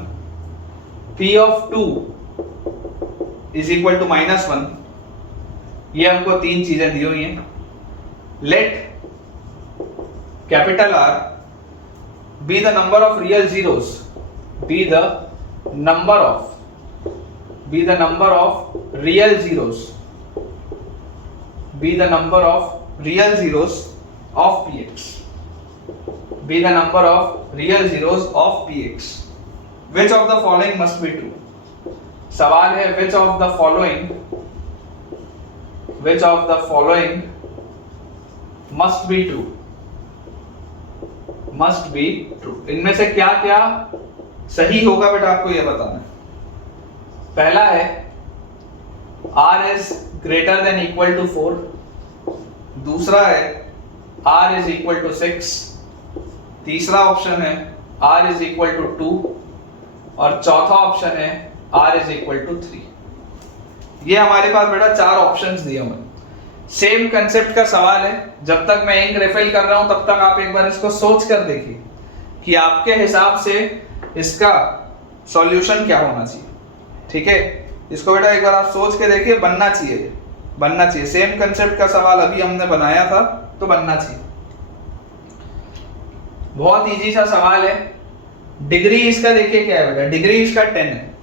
p of 2 is equal to -1, ये हमको तीन चीजें दी हुई हैं। Let capital R be the number of real zeros, be the number of real zeros, be the number of real zeros of Px, be the number of real zeros of Px. Which of the following must be true? सवाल है which of the following must be true, must be true. इनमें से क्या क्या सही होगा बेटा आपको ये बताना है। पहला है r is greater than equal to 4, दूसरा है r is equal to 6, तीसरा ऑप्शन है r is equal to 2 और चौथा ऑप्शन है r is equal to 3। ये हमारे पास बेटा चार ऑप्शंस दिए हुए हैं। सेम कंसेप्ट का सवाल है, जब तक मैं इंक रिफिल कर रहा हूं तब तक आप एक बार इसको सोच कर देखिए कि आपके हिसाब से इसका सॉल्यूशन क्या होना चाहिए। ठीक है, इसको बेटा एक बार आप सोच के देखिए, बनना चाहिए। सेम कंसेप्ट का सवाल अभी हमने बनाया था तो बनना चाहिए। बहुत इजी सा सवाल है। डिग्री इसका देखिए क्या है बेटा, डिग्री इसका 10 है।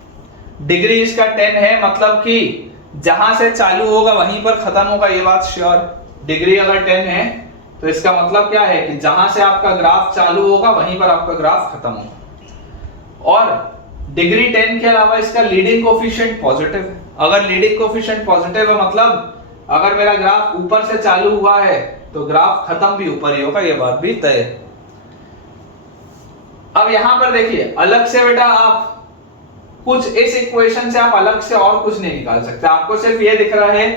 डिग्री इसका 10 है मतलब कि जहां से चालू होगा वहीं पर खत्म होगा, ये बात श्योर। डिग्री अगर 10 है तो इसका मतलब क्या है कि जहां से आपका ग्राफ चालू होगा वहीं पर आपका ग्राफ खत्म होगा। और डिग्री 10 के अलावा इसका लीडिंग कोफिशिएंट पॉजिटिव है। अगर लीडिंग कोफिशिएंट पॉजिटिव है मतलब अगर मेरा ग्राफ ऊपर से चालू हुआ है तो ग्राफ खत्म भी ऊपर ही होगा, ये बात भी तय है। अब यहां पर देखिए अलग से बेटा आप कुछ इस इक्वेशन से आप अलग से और कुछ नहीं निकाल सकते। आपको सिर्फ ये दिख रहा है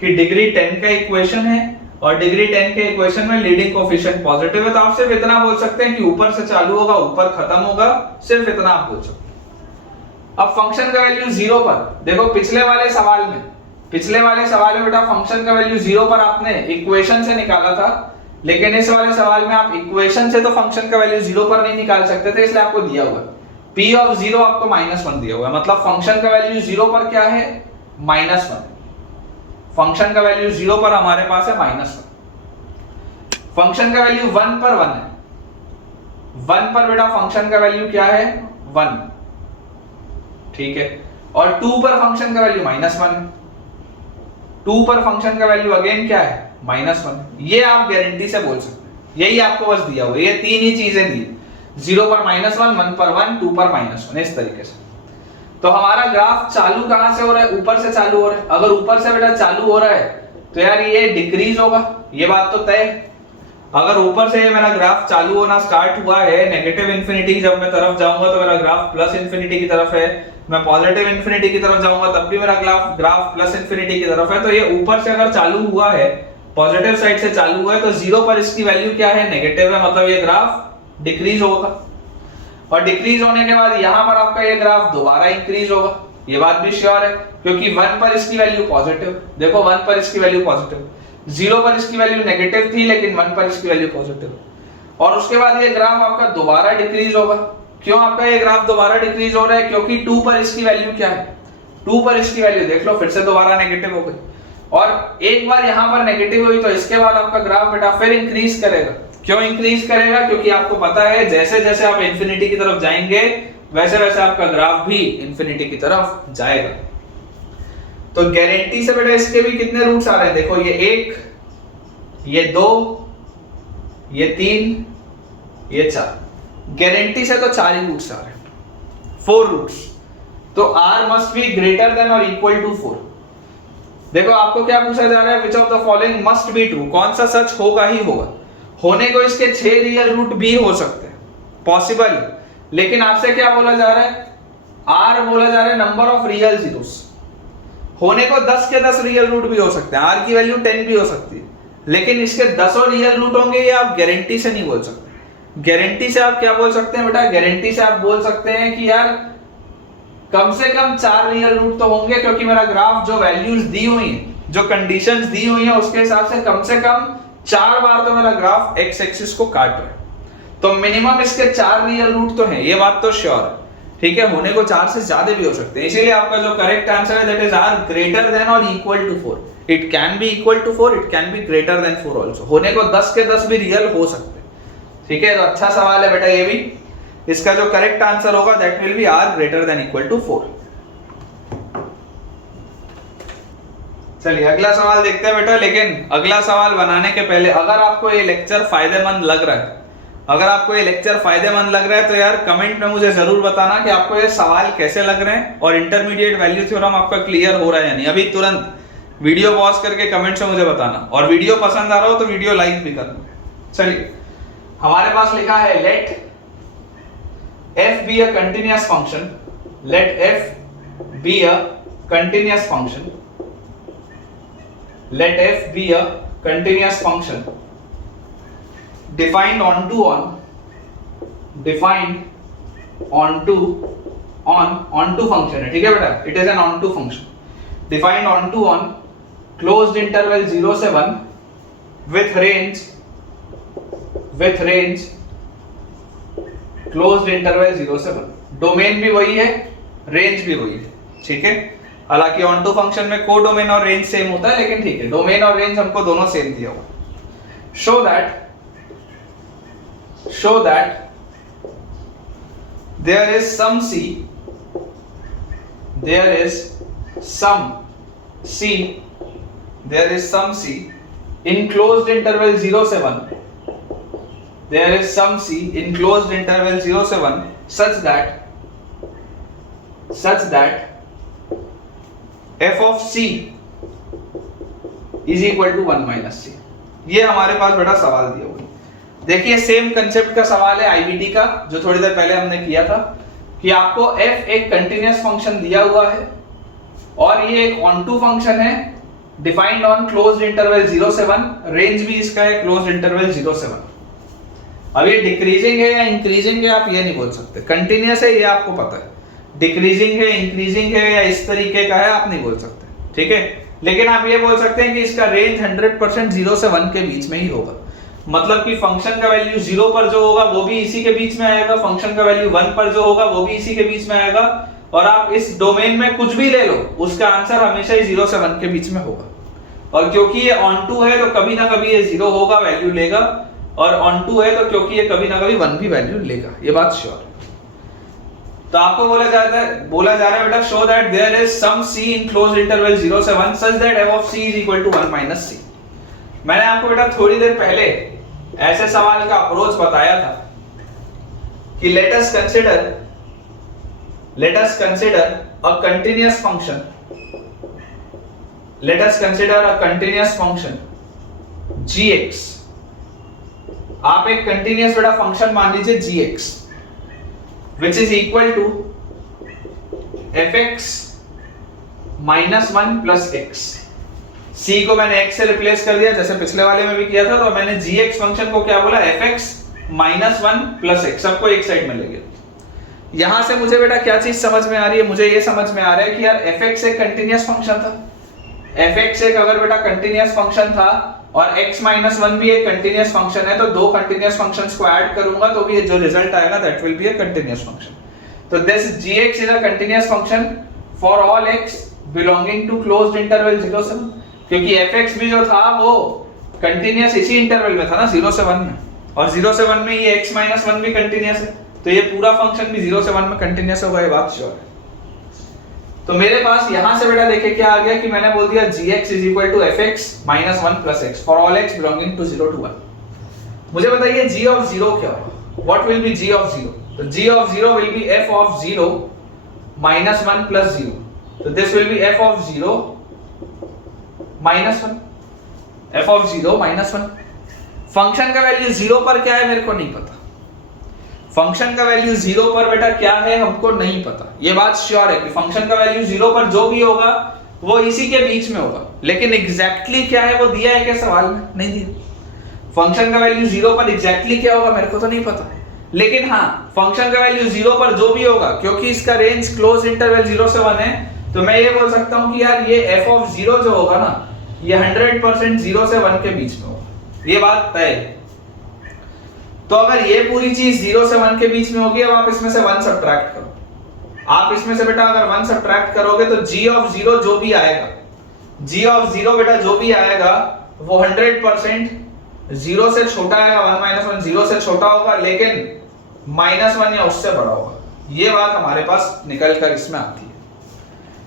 कि डिग्री 10 का इक्वेशन है और डिग्री 10 के इक्वेशन में लीडिंग कोफिशिएंट पॉजिटिव है, तो आप सिर्फ इतना बोल सकते हैं कि ऊपर से चालू होगा ऊपर खत्म होगा, सिर्फ इतना आप बोल सकते हैं। अब फंक्शन का वैल्यू 0 पर देखो, पिछले वाले सवाल में बेटा फंक्शन का वैल्यू 0 पर आपने इक्वेशन से निकाला था, लेकिन इस वाले सवाल में आप इक्वेशन से तो फंक्शन का वैल्यू 0 पर नहीं निकाल सकते थे, इसलिए आपको दिया हुआ P of 0 आपको -1 दिया हुआ है। मतलब फंक्शन का वैल्यू 0 पर क्या है, -1। फंक्शन का वैल्यू 0 पर हमारे पास है -1। फंक्शन का वैल्यू 1 पर 1 है। 1 पर बेटा फंक्शन का वैल्यू क्या है, 1। ठीक है, और 2 पर फंक्शन का वैल्यू -1 है। 2 पर फंक्शन का वैल्यू अगेन क्या है, -1। ये आप गारंटी से बोल सकते हैं, यही आपको बस दिया हुआ है, ये तीन ही चीजें दी। 0 पर -1, 1 पर 1, 2 पर -1, इस तरीके से। तो हमारा ग्राफ चालू कहां से हो रहा है, ऊपर से चालू हो रहा है। अगर ऊपर से बेटा चालू हो रहा है तो यार ये डिक्रीज होगा, ये बात तो तय है। अगर ऊपर से मेरा ग्राफ चालू होना स्टार्ट हुआ है नेगेटिव इंफिनिटी की, जब मैं तरफ जाऊंगा तो मेरा ग्राफ प्लस इंफिनिटी की तरफ है, मैं पॉजिटिव इंफिनिटी की तरफ जाऊंगा तब भी मेरा ग्राफ प्लस इंफिनिटी की तरफ है। तो ये ऊपर से अगर चालू हुआ है, पॉजिटिव साइड से चालू हुआ है, तो 0 पर इसकी वैल्यू क्या है, नेगेटिव है, मतलब ये ग्राफ डिक्रीज होगा। और डिक्रीज होने के बाद यहां पर आपका ये ग्राफ दोबारा इंक्रीज होगा, ये बात भी श्योर है, क्योंकि 1 पर इसकी वैल्यू पॉजिटिव, देखो 1 पर इसकी वैल्यू पॉजिटिव, 0 पर इसकी वैल्यू नेगेटिव थी लेकिन 1 पर इसकी वैल्यू पॉजिटिव। और उसके बाद ये ग्राफ आपका दोबारा डिक्रीज होगा। क्यों आपका ये ग्राफ दोबारा डिक्रीज हो रहा है, क्योंकि 2 पर इसकी वैल्यू क्या है, 2 पर इसकी वैल्यू देख लो फिर से दोबारा नेगेटिव हो गई। और एक बार यहां पर नेगेटिव हुई तो इसके बाद आपका ग्राफ बेटा फिर इंक्रीज करेगा। क्यों इंक्रीज करेगा, क्योंकि आपको पता है जैसे जैसे आप इंफिनिटी की तरफ जाएंगे वैसे वैसे आपका ग्राफ भी इंफिनिटी की तरफ जाएगा। तो गारंटी से बेटा इसके भी कितने रूट्स आ रहे हैं, देखो ये 1, ये 2, ये 3, ये 4। गारंटी से तो 4 ही रूट्स आ रहे हैं, 4 रूट्स। तो r must be greater than और इक्वल टू 4। देखो आपको क्या पूछा जा रहा है, which of the following must be true, कौन सा सच होगा ही होगा। होने को इसके 6 रियल रूट भी हो सकते हैं, पॉसिबल। लेकिन आपसे क्या बोला जा रहा है, r बोला जा रहा है नंबर ऑफ रियल जीरोस। होने को 10 के 10 रियल रूट भी हो सकते हैं, r की वैल्यू 10 भी हो सकती है, लेकिन इसके 10 रियल रूट होंगे ये आप गारंटी से नहीं बोल सकते। गारंटी से आप क्या बोल सकते हैं बेटा, गारंटी से आप बोल सकते हैं कि यार कम से कम 4 रियल रूट तो होंगे, क्योंकि मेरा ग्राफ जो वैल्यूज दी हुई हैं, जो कंडीशंस दी हुई हैं उसके हिसाब से कम 4 बार तो मेरा ग्राफ एक्स एक्सिस को काट रहा है। तो मिनिमम इसके 4 रियल रूट तो हैं, ये बात तो श्योर है। ठीक है, होने को 4 से ज्यादा भी हो सकते हैं, इसीलिए आपका जो करेक्ट आंसर है that is are greater than और equal to 4। It can be equal to 4, it can be greater than 4 also. होने को 10 के 10 भी रियल हो सकते हैं। ठीक है, तो अच्छा सवाल है बेटा ये भी। इसका जो करेक्ट आंसर होगा that will be R greater than equal to 4। चलिए अगला सवाल देखते हैं बेटा। लेकिन अगला सवाल बनाने के पहले अगर आपको ये लेक्चर फायदेमंद लग रहा है, अगर आपको ये लेक्चर फायदेमंद लग रहा है तो यार कमेंट में मुझे जरूर बताना कि आपको ये सवाल कैसे लग रहे हैं और इंटरमीडिएट वैल्यू थ्योरम आपका क्लियर हो रहा है या नहीं। अभी तुरंत वीडियो पॉज करके कमेंट्स में मुझे बताना, और वीडियो पसंद आ रहा हो तो वीडियो लाइक भी करना। चलिए हमारे पास लिखा है let f be a continuous function, let f be a continuous function, let f be a continuous function defined onto function है, ठीक है बेटा, it is an onto function defined onto on closed interval 0 से 1 with range क्लोज्ड इंटरवल 0 से 1। डोमेन भी वही है, रेंज भी वही है, ठीक है। हालांकि ऑनटू फंक्शन में को डोमेन और रेंज सेम होता है, लेकिन ठीक है डोमेन और रेंज हमको दोनों सेम दिया हुआ। Show that there is some C in closed interval 0 से 1, there is some C in closed interval 0 से 1 such that f of C is equal to 1 minus C। ये हमारे पास बेटा सवाल दिया हुआ है। देखिए सेम कंसेप्ट का सवाल है आईबीटी का, जो थोड़ी देर पहले हमने किया था, कि आपको f एक कंटिन्यूअस फंक्शन दिया हुआ है और ये एक ऑनटू फंक्शन है डिफाइंड ऑन क्लोज्ड इंटरवल 0 से 1, रेंज भी इसका है क्लोज्ड इंटरवल 0 से 1। अब ये डिक्रीजिंग है या इंक्रीजिंग है आप ये नहीं बोल सकते, कंटिन्यूअस है ये आपको पता है, डिक्रीजिंग है इंक्रीजिंग है या इस तरीके का है आप नहीं बोल सकते, ठीक है। लेकिन आप ये बोल सकते हैं कि इसका रेंज 100% 0 से 1 के बीच में ही होगा, मतलब कि फंक्शन का वैल्यू 0 पर जो होगा वो भी इसी के बीच में आएगा, फंक्शन का वैल्यू 1 पर जो होगा वो भी इसी के बीच में आएगा, और आप इस डोमेन में कुछ भी ले लो उसका आंसर हमेशा ही 0 से 1 के बीच में होगा। और क्योंकि ये ऑनटू है तो कभी ना कभी ये 0 होगा, वैल्यू लेगा, और ऑनटू है तो क्योंकि ये कभी ना कभी 1 भी वैल्यू लेगा, ये बात श्योर है। तो आपको बोला जा रहा है बेटा show that there is some C in closed interval 0 से 1 such that f of C is equal to 1 minus C। मैंने आपको बेटा थोड़ी देर पहले ऐसे सवाल का अप्रोच बताया था कि late us consider a continuous function gx। आप एक कंटीन्यूअस बेटा फंक्शन मान लीजिए gx which is equal to fx minus 1 plus x। c को मैंने x से रिप्लेस कर दिया जैसे पिछले वाले में भी किया था, तो मैंने gx फंक्शन को क्या बोला, fx minus 1 plus x, सबको एक साइड में ले गया। यहां से मुझे बेटा क्या चीज समझ में आ रही है, मुझे ये समझ में आ रहा है कि यार fx एक कंटीन्यूअस फंक्शन था, fx एक अगर बेटा कंटीन्यूअस फंक्शन था और x minus 1 भी एक कंटीन्यूअस फंक्शन है, तो दो कंटीन्यूअस फंक्शंस को ऐड करूंगा तो भी जो रिजल्ट आएगा that will be a continuous function. तो this gx is a continuous function for all x belonging to closed interval 0 से 1, क्योंकि fx भी जो था वो कंटीन्यूअस इसी इंटरवल में था ना 0 से 1 में, और 0 से 1 में ये x minus 1 भी कंटीन्यूअस है, तो ये पूरा फंक्शन भी 0 से 1 में कंटीन्यूअस होगा, ये बात श्योर है। तो मेरे पास यहां से बेटा देखिए क्या आ गया कि मैंने बोल दिया gx is equal to fx minus 1 plus x for all x belonging to 0 to 1। मुझे बताइए g of 0 क्या होगा, what will be g of 0? तो g of 0 will be f of 0 minus 1 plus 0, so this will be f of 0 minus 1, f of 0 minus 1। Function का वैल्यू 0 पर क्या है मेरे को नहीं पता, फंक्शन का वैल्यू 0 पर बेटा क्या है हमको नहीं पता, ये बात श्योर है कि फंक्शन का वैल्यू 0 पर जो भी होगा वो इसी के बीच में होगा, लेकिन एग्जैक्टली क्या है वो दिया है क्या सवाल में, नहीं दिया। फंक्शन का वैल्यू 0 पर एग्जैक्टली क्या होगा मेरे को तो नहीं पता, लेकिन हाँ फंक्शन का वैल्यू 0 पर जो भी होगा, क्योंकि इसका रेंज क्लोज इंटरवल 0 से 1 है, तो मैं ये बोल सकता हूँ कि यार ये f of 0 जो होगा ना ये 100% 0 से 1 के बीच में होगा, ये बात तय है। तो अगर ये पूरी चीज 0 से 1 के बीच में होगी, अब आप इसमें से 1 सब्ट्रैक्ट करो, आप इसमें से बेटा अगर 1 सब्ट्रैक्ट करोगे तो g ऑफ 0 जो भी आएगा, g ऑफ 0 बेटा जो भी आएगा वो 100% 0 से छोटा आएगा, 1 माइनस 1 0 से छोटा होगा, लेकिन -1 या उससे बड़ा होगा। ये बात हमारे पास निकल कर इसमें आती है,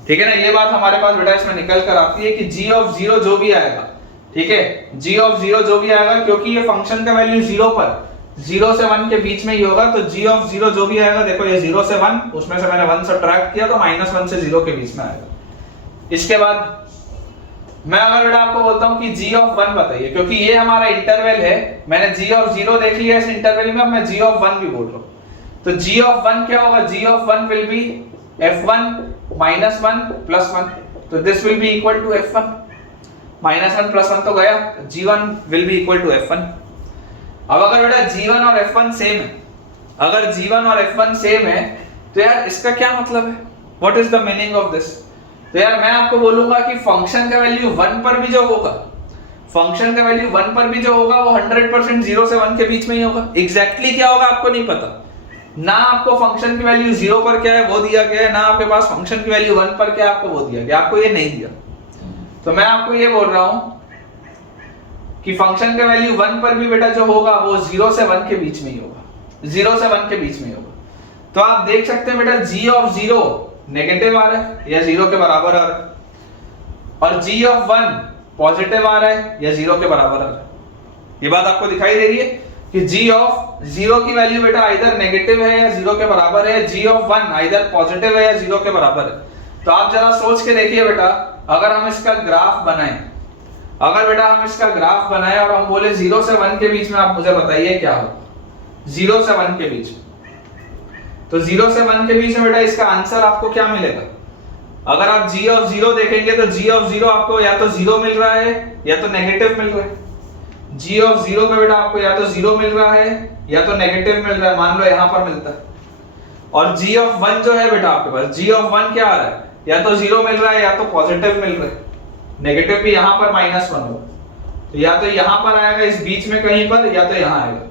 ठीक है ना। ये बात हमारे पास बेटा इसमें निकल कर आती है कि g ऑफ 0 जो भी आएगा, ठीक है, g ऑफ 0 जो भी आएगा, क्योंकि ये फंक्शन का वैल्यू 0 पर 0 से 1 के बीच में ही होगा, तो g ऑफ 0 जो भी आएगा, देखो ये 0 से 1, उसमें से मैंने 1 सब्ट्रैक्ट किया तो -1 से 0 के बीच में आएगा। इसके बाद मैं अगर बेटा आपको बोलता हूं कि g ऑफ 1 बताइए, क्योंकि ये हमारा इंटरवल है, मैंने g ऑफ 0 देख लिया इस इंटरवल में, अब मैं g ऑफ 1 भी बोल रहा हूं, तो g ऑफ 1 क्या होगा, g of 1 will be f1 -1 + 1, तो this will be equal to f1 -1 + 1 तो गया, g1 will be equal to f1। अब अगर बेटा g1 और f1 सेम है, अगर g1 और f1 सेम है तो यार इसका क्या मतलब है, what is the meaning of this. तो यार मैं आपको बोलूंगा कि फंक्शन का वैल्यू 1 पर भी जो होगा, फंक्शन का वैल्यू 1 पर भी जो होगा वो 100% 0 से 1 के बीच में ही होगा। एग्जैक्टली क्या होगा आपको नहीं पता, ना आपको फंक्शन की वैल्यू 0 पर क्या है वो दिया गया है, ना आपके पास फंक्शन की वैल्यू 1 पर क्या है आपको वो दिया गया, आपको ये नहीं दिया। तो मैं आपको ये बोल रहा हूं कि फंक्शन का वैल्यू 1 पर भी बेटा जो होगा वो 0 से 1 के बीच में ही होगा, 0 से 1 के बीच में ही होगा। तो आप देख सकते हैं बेटा g ऑफ 0 नेगेटिव आ रहा है या 0 के बराबर आ रहा है, और g ऑफ 1 पॉजिटिव आ रहा है या 0 के बराबर आ रहा है। ये बात आपको दिखाई दे रही है कि g ऑफ 0 की वैल्यू बेटा इधर नेगेटिव है या 0 के बराबर है, g ऑफ 1 इधर पॉजिटिव है या 0 के बराबर है। तो आप जरा सोच के देखिए बेटा, अगर हम इसका ग्राफ बनाएं, अगर बेटा हम इसका ग्राफ बनाएं और हम बोले 0 से 1 के बीच में, आप मुझे बताइए क्या होगा 0 से 1 के बीच। तो 0 से 1 के बीच में बेटा इसका आंसर आपको क्या मिलेगा, अगर आप g ऑफ 0 देखेंगे तो g ऑफ 0 आपको या तो 0 मिल रहा है या तो नेगेटिव मिल रहा है। g ऑफ 0 का बेटा आपको या तो 0 मिल रहा है या तो नेगेटिव मिल रहा है, मान लो यहां पर मिलता है। और g ऑफ 1 जो है बेटा आपके पास, g ऑफ 1 क्या आ रहा है, या तो 0 मिल रहा है या तो पॉजिटिव मिल रहा है, नेगेटिव भी यहां पर -1 होगा, तो या तो यहां पर आएगा इस बीच में कहीं पर या तो यहां आएगा।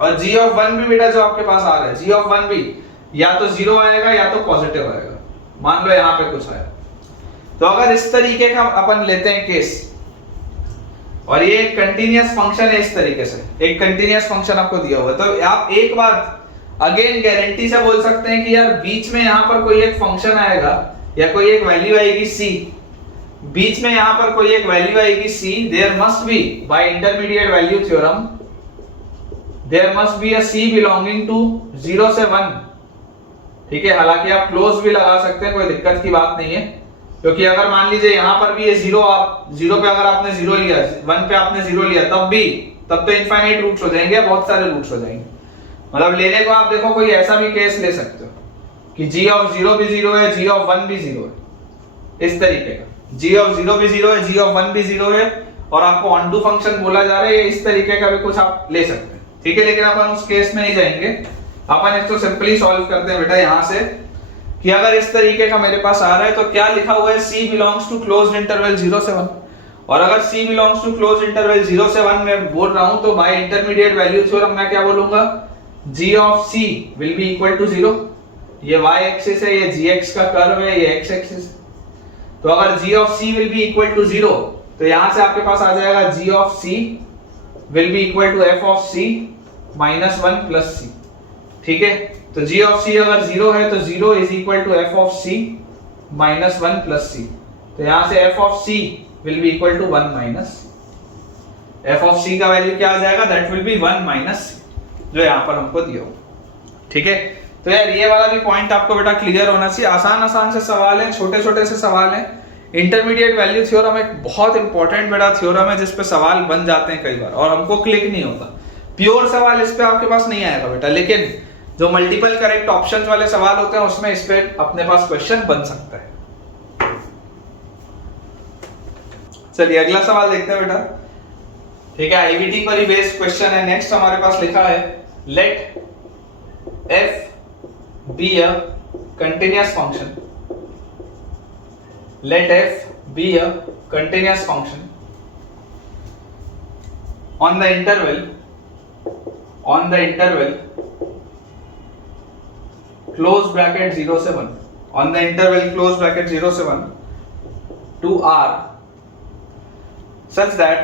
और g ऑफ 1 भी बेटा जो आपके पास आ रहा है, g ऑफ 1 भी या तो 0 आएगा या तो पॉजिटिव आएगा, मान लो यहां पे कुछ आया। तो अगर इस तरीके का अपन लेते हैं केस, और ये एक कंटीन्यूअस फंक्शन है, इस तरीके से एक कंटीन्यूअस फंक्शन आपको दिया हुआ है, तो आप एक बात अगेन गारंटी से बोल सकते हैं कि यार बीच में यहां पर कोई एक फंक्शन आएगा या कोई एक वैल्यू आएगी c, बीच में यहां पर कोई एक वैल्यू आएगी c, there must be by intermediate value theorem there must be a c belonging to 0 से 1, ठीक है। हालांकि आप क्लोज भी लगा सकते हैं, कोई दिक्कत की बात नहीं है, क्योंकि अगर मान लीजिए यहां पर भी ये 0, आप 0 पे अगर आपने 0 लिया, 1 पे आपने 0 लिया, तब तो इनफाइनाइट रूट्स हो जाएंगे, बहुत सारे रूट्स हो जाएंगे। मतलब लेने को आप देखो कोई ऐसा भी केस ले सकते हो कि g ऑफ 0 भी 0 है, g ऑफ 1 भी 0 है, इस तरीके का g ऑफ 0 भी 0 है, g ऑफ 1 भी 0 है, और आपको ऑनटू फंक्शन बोला जा रहा है, इस तरीके का भी कुछ आप ले सकते हैं, ठीक है। लेकिन अपन उस केस में नहीं जाएंगे, अपन इसको सिंपली सॉल्व करते हैं बेटा यहां से, कि अगर इस तरीके का मेरे पास आ रहा है तो क्या लिखा हुआ है, c belongs to closed interval 0 से 1, और अगर c belongs to closed interval 0 से 1 मैं बोल रहा हूं तो बाय इंटरमीडिएट वैल्यू थ्योरम मैं क्या बोलूंगा, g of c will be equal to 0, ये y एक्सिस है, ये gx का कर्व है, ये x एक्सिस है, तो अगर g of c will be equal to 0 तो यहां से आपके पास आ जाएगा g of c will be equal to f of c -1 + c, ठीक है। तो g ऑफ c अगर 0 है तो 0 is equal to f of c -1 + c, तो यहां से f of c will be equal to 1 minus f of c का वैल्यू क्या आ जाएगा, दैट विल बी 1 माइनस जो यहां पर हमको दिया हो, ठीक है। तो यार ये वाला भी पॉइंट आपको बेटा क्लियर होना चाहिए। आसान से सवाल है, छोटे से सवाल है। इंटरमीडिएट वैल्यू थ्योरम एक बहुत इंपॉर्टेंट बेटा थ्योरम है जिस पे सवाल बन जाते हैं कई बार और हमको क्लिक नहीं होता। प्योर सवाल इस पे आपके पास नहीं आएगा बेटा, लेकिन जो मल्टीपल करेक्ट ऑप्शंस वाले सवाल होते हैं उसमें इस पे अपने पास क्वेश्चन बन सकता है। चलिए अगला सवाल देखते हैं बेटा, ठीक है। आईवीटी पर ही बेस्ड क्वेश्चन है। नेक्स्ट हमारे पास लिखा है let f be a continuous function, let f be a continuous function on the interval close bracket 0 से 1 on the interval close bracket 0 से 1 to r such that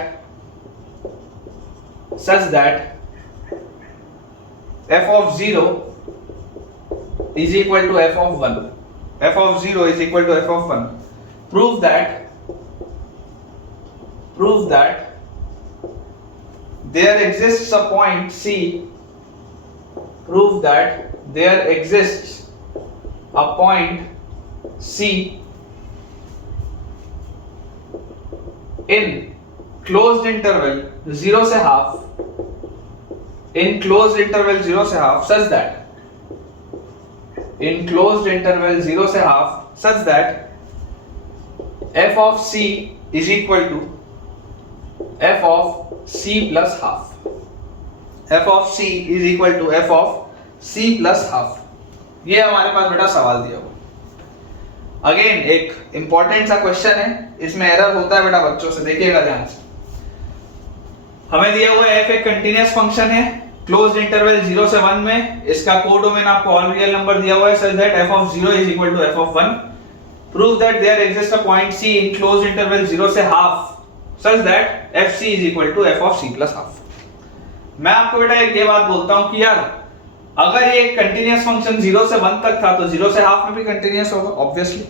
f of 0 is equal to f of 1. f of 0 is equal to f of 1. Prove that there exists a point C. Prove that there exists a point C in closed interval 0 से half, in closed interval 0 से half such that in closed interval 0 से half such that f of C is equal to f of C plus half. f of C is equal to f of C plus half. ये हमारे पास बेटा सवाल दिया हुआ। अगेन एक इंपॉर्टेंट सा क्वेश्चन है, इसमें एरर होता है बेटा बच्चों से, देखिएगा ध्यान से। हमें दिया हुआ f एक कंटीन्यूअस फंक्शन है क्लोज्ड इंटरवल 0 से 1 में, इसका कोडोमेन आपको ऑल रियल नंबर दिया हुआ है such that f of 0 is equal to f of 1. Prove that there exists a point C in closed interval 0 से half such that fc is equal to f of c plus half. मैं आपको बेटा एक ये बात बोलता हूं कि यार अगर ये एक कंटीन्यूअस फंक्शन 0 से 1 तक था तो 0 से हाफ में भी कंटीन्यूअस होगा ऑब्वियसली।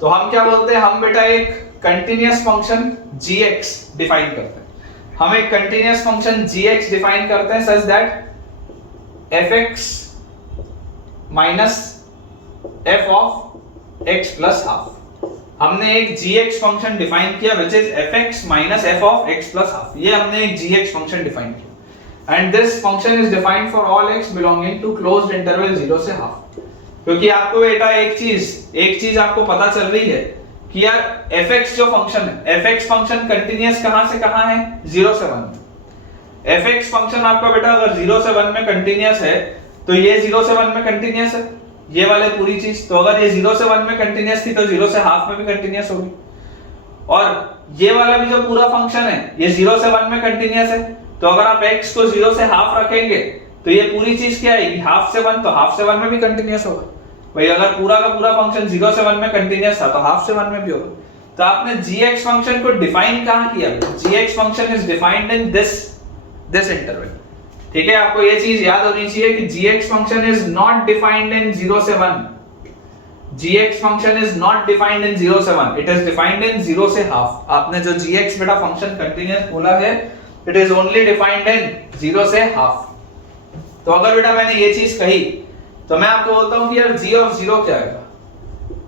तो हम क्या बोलते हैं, हम बेटा एक कंटीन्यूअस फंक्शन gx डिफाइन करते हैं। हम एक कंटीन्यूअस फंक्शन gx डिफाइन करते हैं such that fx minus f of x plus half. हमने एक gx फंक्शन डिफाइन किया which is fx minus f of x plus half। ये हमने एक gx फंक्शन डिफाइन किया and this function is defined for all x belonging to closed interval 0 से half। क्योंकि आपको बेटा एक चीज आपको पता चल रही है कि यार fx जो फंक्शन है, fx फंक्शन कंटीन्यूअस कहां से कहां है, 0 से 1 में। fx फंक्शन आपका बेटा अगर 0 से 1 में कंटीन्यूअस है तो ये 0 से 1 में कंटीन्यूअस है, ये वाले पूरी चीज। तो अगर ये 0 से 1 में कंटीन्यूअस थी तो 0 से हाफ में भी कंटीन्यूअस होगी। और ये वाला भी जो पूरा फंक्शन है ये 0 से 1 में कंटीन्यूअस है, तो अगर आप x को 0 से हाफ रखेंगे तो ये पूरी चीज क्या आएगी, हाफ से 1, तो हाफ से 1 में भी कंटीन्यूअस होगा। भाई अगर पूरा का पूरा फंक्शन 0 से 1 में कंटीन्यूअस था तो हाफ से 1 में भी होगा। तो आपने gx फंक्शन को डिफाइन कहां किया, gx function is defined in this interval. ठीक है, आपको ये चीज याद होनी चाहिए कि gx function is not defined in 0 से 1। gx function is not defined in 0 से 1, इट इज डिफाइंड इन 0 से हाफ। आपने जो gx बेटा फंक्शन कंटीन्यूअस बोला है it is only defined in 0 से हाफ। तो अगर बेटा मैंने ये चीज कही तो मैं आपको बोलता हूं कि यार g of 0 क्या आएगा,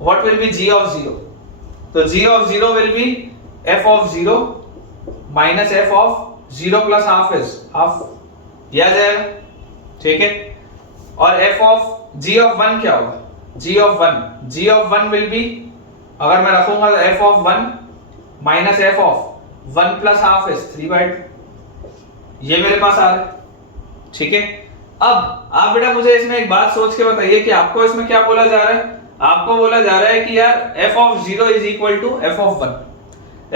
what will be g of 0। तो g of 0 will be f of 0 minus f of 0 plus half is half, ये आ जाएगा। ठीक है, और f of g of 1 क्या होगा, g of 1 विल बी, अगर मैं रखूंगा तो f of 1 minus f of 1 plus half is 3/2, ये मेरे पास आ रहा है। ठीक है, अब आप बेटा मुझे इसमें एक बात सोच के बताइए कि आपको इसमें क्या बोला जा रहा है। आपको बोला जा रहा है कि यार f of 0 is equal to f of 1,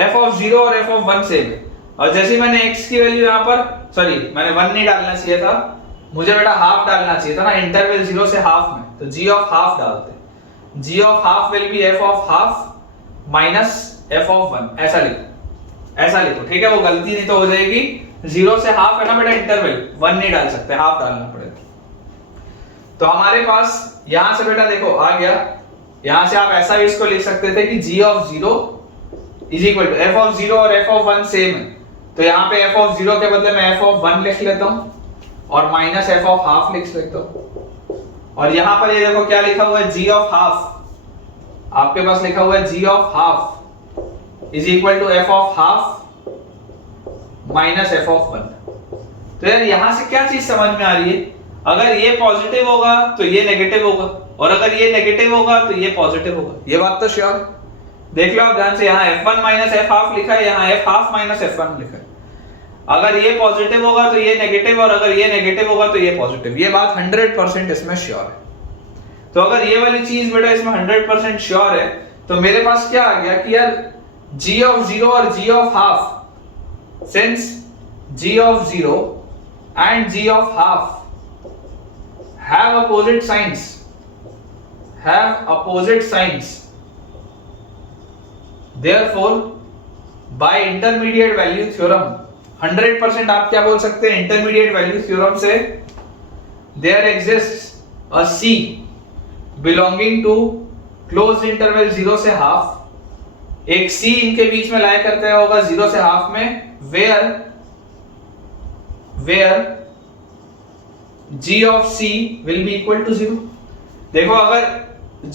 f of 0 और f of 1 सेम है। और जैसे मैंने x की वैल्यू यहाँ पर, सॉरी मैंने 1 नहीं डालना चाहिए था, मुझे बेटा हाफ डालना चाहिए था ना, इंटरवल 0 से हाफ में, तो g of half डालते हैं। g of half will be f of half minus f of 1, ऐसा लिखो। ठीक है, वो गलती नहीं तो हो जाएगी। 0 से हाफ है ना बेटा इंटरवल, 1 नहीं डाल सकते, हाफ डालना पड़ेगा। तो हमारे पास यहां से बेटा देखो आ गया, यहां से आप ऐसा भी इसको लिख सकते थे कि g of 0 is equal to f of 0 और f of 1 सेम है, तो यहाँ पे f of 0 के बदले मैं f of 1 लिख लेता हूं और माइनस f of half लिख लेता हूं। और यहाँ पर ये देखो क्या लिखा हुआ है, g of half, आपके पास लिखा हुआ है g of half is equal to f of half minus f of 1। तो यार यहां से क्या चीज समझ में आ रही है, अगर ये पॉजिटिव होगा तो ये नेगेटिव होगा, और अगर ये नेगेटिव होगा तो ये पॉजिटिव होगा, ये बात तो श्योर है। देख लो आप ध्यान से, यहाँ f1 माइनस f हाफ लिखा है, यहाँ f हाफ माइनस f1 लिखा है। अगर ये पॉजिटिव होगा तो ये नेगेटिव, और अगर ये नेगेटिव होगा तो ये पॉजिटिव, ये बात 100% इसमें श्योर है। तो अगर ये वाली चीज बेटा इसमें 100% श्योर है तो मेरे पास क्या आ गया कि यार g of 0 और g of half, since g of 0 and g of half have opposite signs, therefore by intermediate value theorem 100% आप क्या बोल सकते हैं इंटरमीडिएट वैल्यू थ्योरम से there exists a C belonging to closed interval 0 से half, एक C इनके बीच में लाया करता है होगा 0 से हाफ में, where g of c will be equal to 0। देखो अगर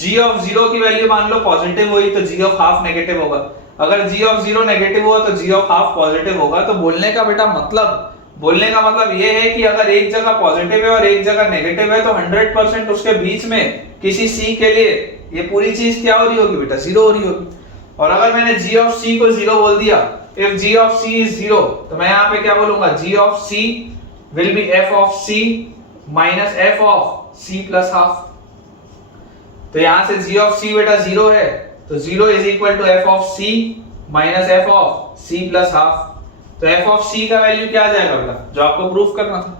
g of 0 की वैल्यू मान लो पॉजिटिव हुई तो g of हाफ नेगेटिव होगा, अगर g of 0 नेगेटिव हुआ तो g of हाफ पॉजिटिव होगा। तो बोलने का मतलब ये है कि अगर एक जगह पॉजिटिव है और एक जगह नेगेटिव है तो 100% उसके बीच में किसी c के लिए ये पूरी चीज क्या हो रही होगी बेटा, 0 हो रही होगी। और अगर मैंने g of c को 0 बोल दिया, if g of c is 0 तो मैं यहाँ पे क्या बोलूंगा, g of c will be f of c minus f of c plus half। तो यहाँ से g of c बेटा 0 है तो 0 is equal to f of c minus f of c plus half। तो f of c का वैल्यू क्या आ जाएगा बेटा, जो आपको प्रूफ करना था,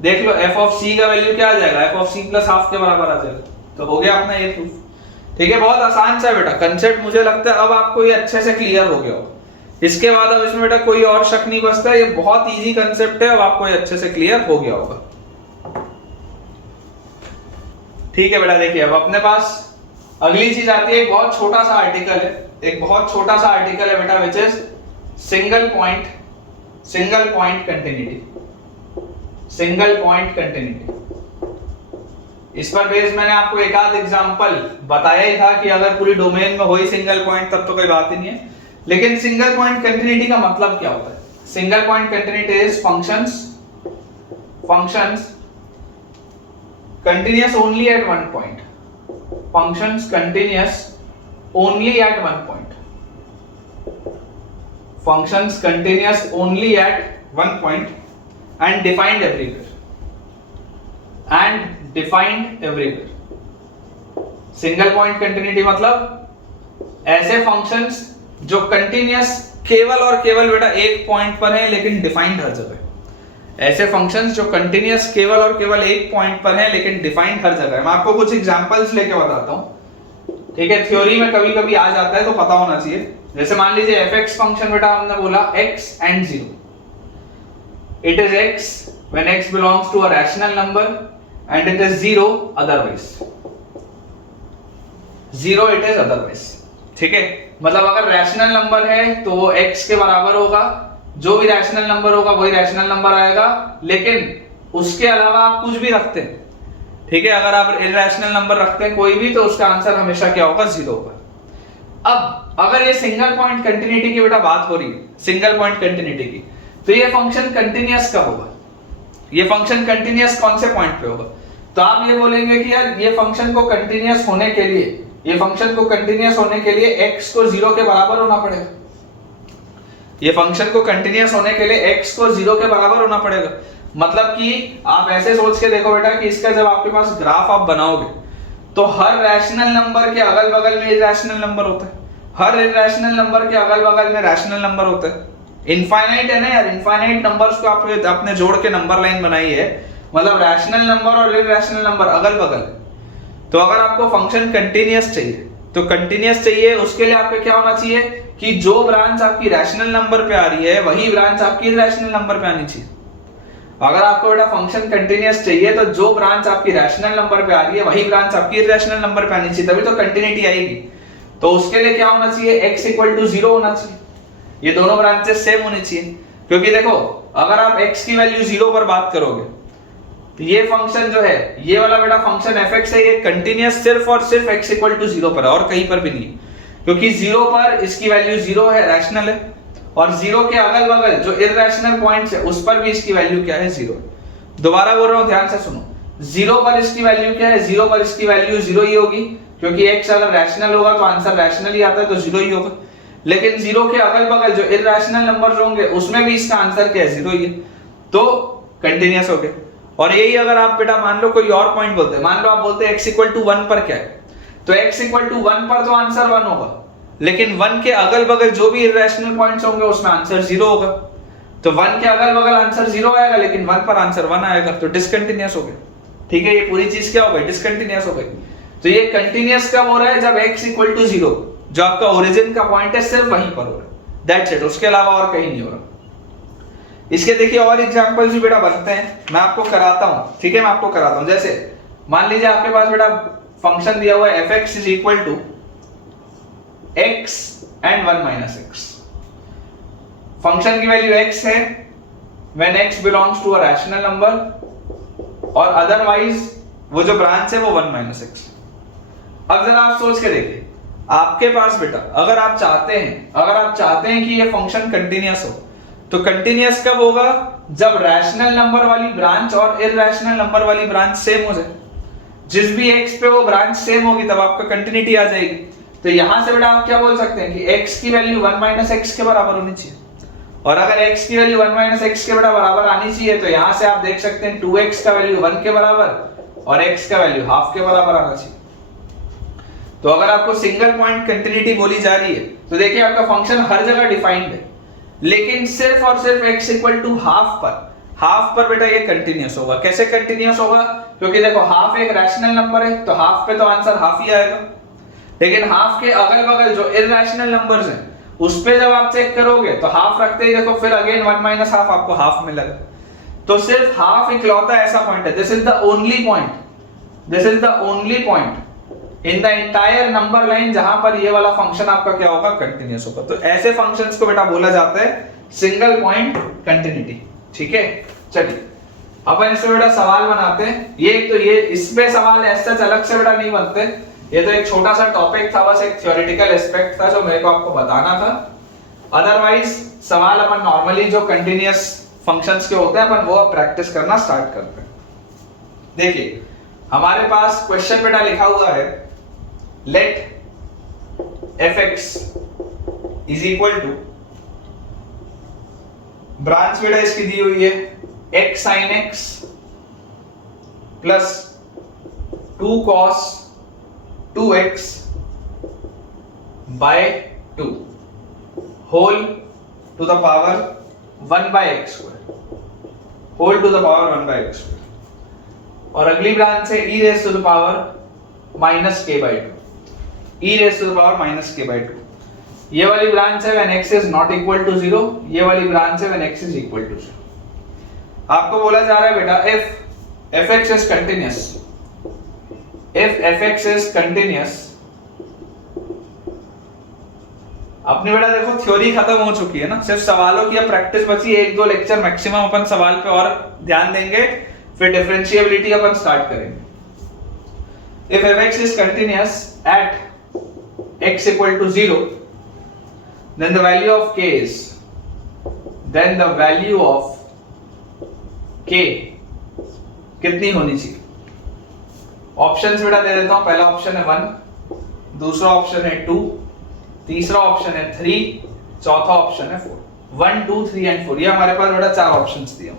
देख लो f of c का वैल्यू क्या आ जाएगा, f of c plus half के बराबर आ जाएगा। तो हो गया अपना ये प्रूफ। ठीक है, बहुत आसान सा बेटा कंसेप्ट, मुझे लगता है अब आपको ये अच्छे से क्लियर हो गया होगा। इसके बाद अब इसमें बेटा कोई और शक नहीं बचता, ये बहुत इजी कंसेप्ट है, अब आपको ये अच्छे से क्लियर हो गया होगा। ठीक है बेटा, देखिए अब अपने पास अगली चीज आती है, एक बहुत छोटा सा आर्टिकल है बेटा, which is single point continuity. इस पर बेस मैंने आपको एक आध एग्जांपल बताया ही था कि अगर पूरी डोमेन में हो ही सिंगल पॉइंट तब तो कोई बात ही नहीं है। लेकिन सिंगल पॉइंट कंटिन्यूटी का मतलब क्या होता है? Single point continuity is functions continuous only at one point, functions continuous only at one point, functions continuous only at one point and defined everywhere। Single point continuity मतलब ऐसे फंक्शंस जो कंटिन्यूअस केवल और केवल बेटा एक पॉइंट पर है लेकिन डिफाइंड हर जगह। ऐसे फंक्शंस जो कंटिन्यूअस केवल और केवल एक पॉइंट पर है लेकिन डिफाइंड हर जगह है। मैं आपको कुछ एग्जांपल्स लेके बताता हूं, ठीक है, थ्योरी में कभी कभी आ जाता है तो पता होना चाहिए। जैसे मान लीजिए fx फंक्शन बेटा हमने बोला x and 0, it is x when x belongs to a rational number and it is 0 otherwise, 0 it is otherwise। ठीक है, मतलब अगर रैशनल नंबर है तो वो x के बराबर होगा, जो भी रैशनल नंबर होगा वही रैशनल नंबर आएगा, लेकिन उसके अलावा आप कुछ भी रखते हैं, ठीक है, अगर आप इरैशनल नंबर रखते हैं कोई भी तो उसका आंसर हमेशा क्या होगा, 0 होगा। अब अगर ये सिंगल पॉइंट कंटिन्यूटी की बेटा बात हो रही है, सिंगल पॉइंट कंटिन्यूटी की, तो ये फंक्शन कंटिन्यूअस कब होगा, ये फंक्शन कंटिन्यूअस कौन से पॉइंट पे होगा? तो आप ये बोलेंगे कि यार ये फंक्शन को कंटिन्यूअस होने के लिए x को 0 के बराबर होना पड़ेगा। ये फंक्शन को कंटिन्यूअस होने के लिए x को 0 के बराबर होना पड़ेगा। मतलब कि आप ऐसे सोच के देखो बेटा कि इसका जब आपके पास ग्राफ आप बनाओगे तो हर रैशनल नंबर के अगल बगल में इरैशनल नंबर होता है, हर इरैशनल नंबर के अगल बगल में रैशनल नंबर होता है। इनफाइनाइट है ना यार, इनफाइनाइट नंबर्स को आपने जोड़ के नंबर लाइन बनाई है, मतलब रैशनल नंबर और इरैशनल नंबर अगल बगल। तो अगर आपको फंक्शन कंटिन्यूअस चाहिए तो कंटिन्यूअस चाहिए, उसके लिए आपको क्या होना चाहिए कि जो ब्रांच आपकी रैशनल नंबर पे आ रही है वही ब्रांच आपकी इरैशनल नंबर पे आनी चाहिए। अगर आपको बेटा फंक्शन कंटिन्यूअस चाहिए तो जो ब्रांच आपकी रैशनल नंबर पे आ रही है वही ब्रांच आपकी इरैशनल नंबर पे आनी चाहिए, तभी तो कंटिन्यूटी आएगी। तो उसके लिए क्या होना चाहिए, x इक्वल टू 0 होना चाहिए, ये दोनों ब्रांचेस सेम होनी चाहिए। क्योंकि देखो अगर आप x की वैल्यू 0 पर बात करोगे तो ये फंक्शन जो है, ये वाला बेटा फंक्शन fx है, ये कंटिन्यूअस सिर्फ और सिर्फ x इक्वल टू 0 पर है और कहीं पर भी नहीं, क्योंकि 0 पर इसकी वैल्यू 0 है, रैशनल है, और 0 के अगल बगल जो इरैशनल पॉइंट्स है उस पर भी इसकी वैल्यू क्या है, 0। दोबारा बोल रहा हूं, ध्यान से सुनो, 0 पर इसकी वैल्यू क्या है, 0 पर इसकी वैल्यू 0 ही होगी, क्योंकि x अगर रैशनल होगा तो आंसर रैशनल ही आता है, तो 0 ही होगा। लेकिन 0 के अगल बगल जो इरैशनल नंबर्स होंगे उसमें भी इसका आंसर क्या है, 0 ही है, तो कंटिन्यूअस हो गया। और यही अगर आप बेटा मान लो कोई और पॉइंट बोलते हैं, मान लो आप बोलते हैं x इक्वल टू 1 पर क्या है, तो x इक्वल टू 1 पर तो आंसर 1 होगा, लेकिन 1 के अगल बगल जो भी इरैशनल पॉइंट्स होंगे उसमें आंसर 0 होगा। तो 1 के अगल बगल आंसर 0 आएगा लेकिन 1 पर आंसर 1 आएगा, तो डिसकंटिन्यूअस हो गया। ठीक है, ये पूरी चीज क्या हो गई, डिसकंटिन्यूअस हो गई। तो ये कंटिन्यूअस कब हो रहा है, जब x इक्वल टू 0, जो आपका ओरिजिन का पॉइंट है सिर्फ वहीं पर हो रहा है, दैट्स इट, उसके अलावा और कहीं नहीं हो रहा। इसके देखिए और एग्जांपल्स भी बेटा बनते हैं, मैं आपको कराता हूं, ठीक है, मैं आपको कराता हूं। जैसे मान लीजिए आपके पास बेटा फंक्शन दिया हुआ है f(x) is equal to x and 1 minus x। Function की वैल्यू x है when x belongs to a rational number, और अदरवाइज वो जो ब्रांच है वो 1 माइनस x। अब जरा आप सोच के देखिए, आपके पास बेटा अगर आप चाहते हैं कि ये फंक्शन कंटिन्यूअस हो, तो कंटिन्यूअस कब होगा, जब रैशनल नंबर वाली ब्रांच और इरैशनल नंबर वाली ब्रांच सेम हो जाए। जिस भी x पे वो ब्रांच सेम होगी तब आपका कंटिन्यूटी आ जाएगी। तो यहां से बेटा आप क्या बोल सकते हैं कि x की वैल्यू 1 माइनस x के बराबर होनी चाहिए, और अगर x की वैल्यू 1 माइनस x के बेटा बराबर आनी चाहिए, तो यहां से आप देख सकते हैं 2x का वैल्यू 1 के बराबर और x का वैल्यू हाफ के बराबर आना चाहिए। तो अगर आपको सिंगल पॉइंट कंटिन्यूटी बोली जा रही है, तो देखिए आपका फंक्शन हर जगह डिफाइंड है, लेकिन सिर्फ और सिर्फ x इक्वल टू हाफ पर बेटा ये कंटिन्यूअस होगा। कैसे कंटिन्यूअस होगा, क्योंकि देखो हाफ एक रैशनल नंबर है, तो हाफ पे तो आंसर हाफ ही आएगा, लेकिन हाफ के अगल बगल जो इरैशनल नंबर्स हैं उस पे जब आप चेक करोगे तो हाफ रखते ही देखो फिर अगेन 1 माइनस हाफ आपको हाफ मिलेगा। तो सिर्फ हाफ इकलौता ऐसा पॉइंट है, this is the only point in the entire number line जहां पर ये वाला फंक्शन आपका क्या होगा, कंटिन्यूअस होगा। तो ऐसे फंक्शंस को बेटा बोला जाता है सिंगल पॉइंट कंटिन्यूटी। ठीक है, चलिए अपन इसमें बेटा सवाल बनाते हैं। ये इस पे सवाल ऐसा अलग से बेटा नहीं बनते, ये तो एक छोटा सा टॉपिक था, बस एक थ्योरेटिकल एस्पेक्ट था जो मेरे को आपको बताना था। अदरवाइज सवाल अपन नॉर्मली जो कंटिन्यूअस फंक्शंस के होते हैं अपन वो प्रैक्टिस करना स्टार्ट करते हैं। देखिए हमारे पास क्वेश्चन बेटा लिखा हुआ है, let f(x) is equal to, branch बेटा इसकी दी हुई है x sin x plus 2 cos 2x by 2 whole to the power 1 by x square, whole to the power 1 by x square। और अगली ब्रांच है e raised to the power minus k by 2, e raised to the power minus k by 2। ये वाली ब्रांच है when x is not equal to 0, ये वाली ब्रांच है when x is equal to 0। आपको बोला जा रहा है बेटा if f(x) is continuous, if f(x) is continuous, अपनी बेटा देखो थ्योरी खत्म हो चुकी है ना, सिर्फ सवालों की अब प्रैक्टिस बची है, 1-2 लेक्चर मैक्सिमम अपन सवाल पे और ध्यान देंगे, फिर डिफरेंशिएबिलिटी अपन स्टार्ट करेंगे। if f(x) is continuous at x equal to 0, then the value of k is, then the value of k कितनी होनी चाहिए। ऑप्शंस बेटा दे देता हूं, पहला ऑप्शन है 1, दूसरा ऑप्शन है 2, तीसरा ऑप्शन है 3, चौथा ऑप्शन है 4। 1 2 3 एंड 4, ये हमारे पास बेटा 4 ऑप्शंस दिए हैं।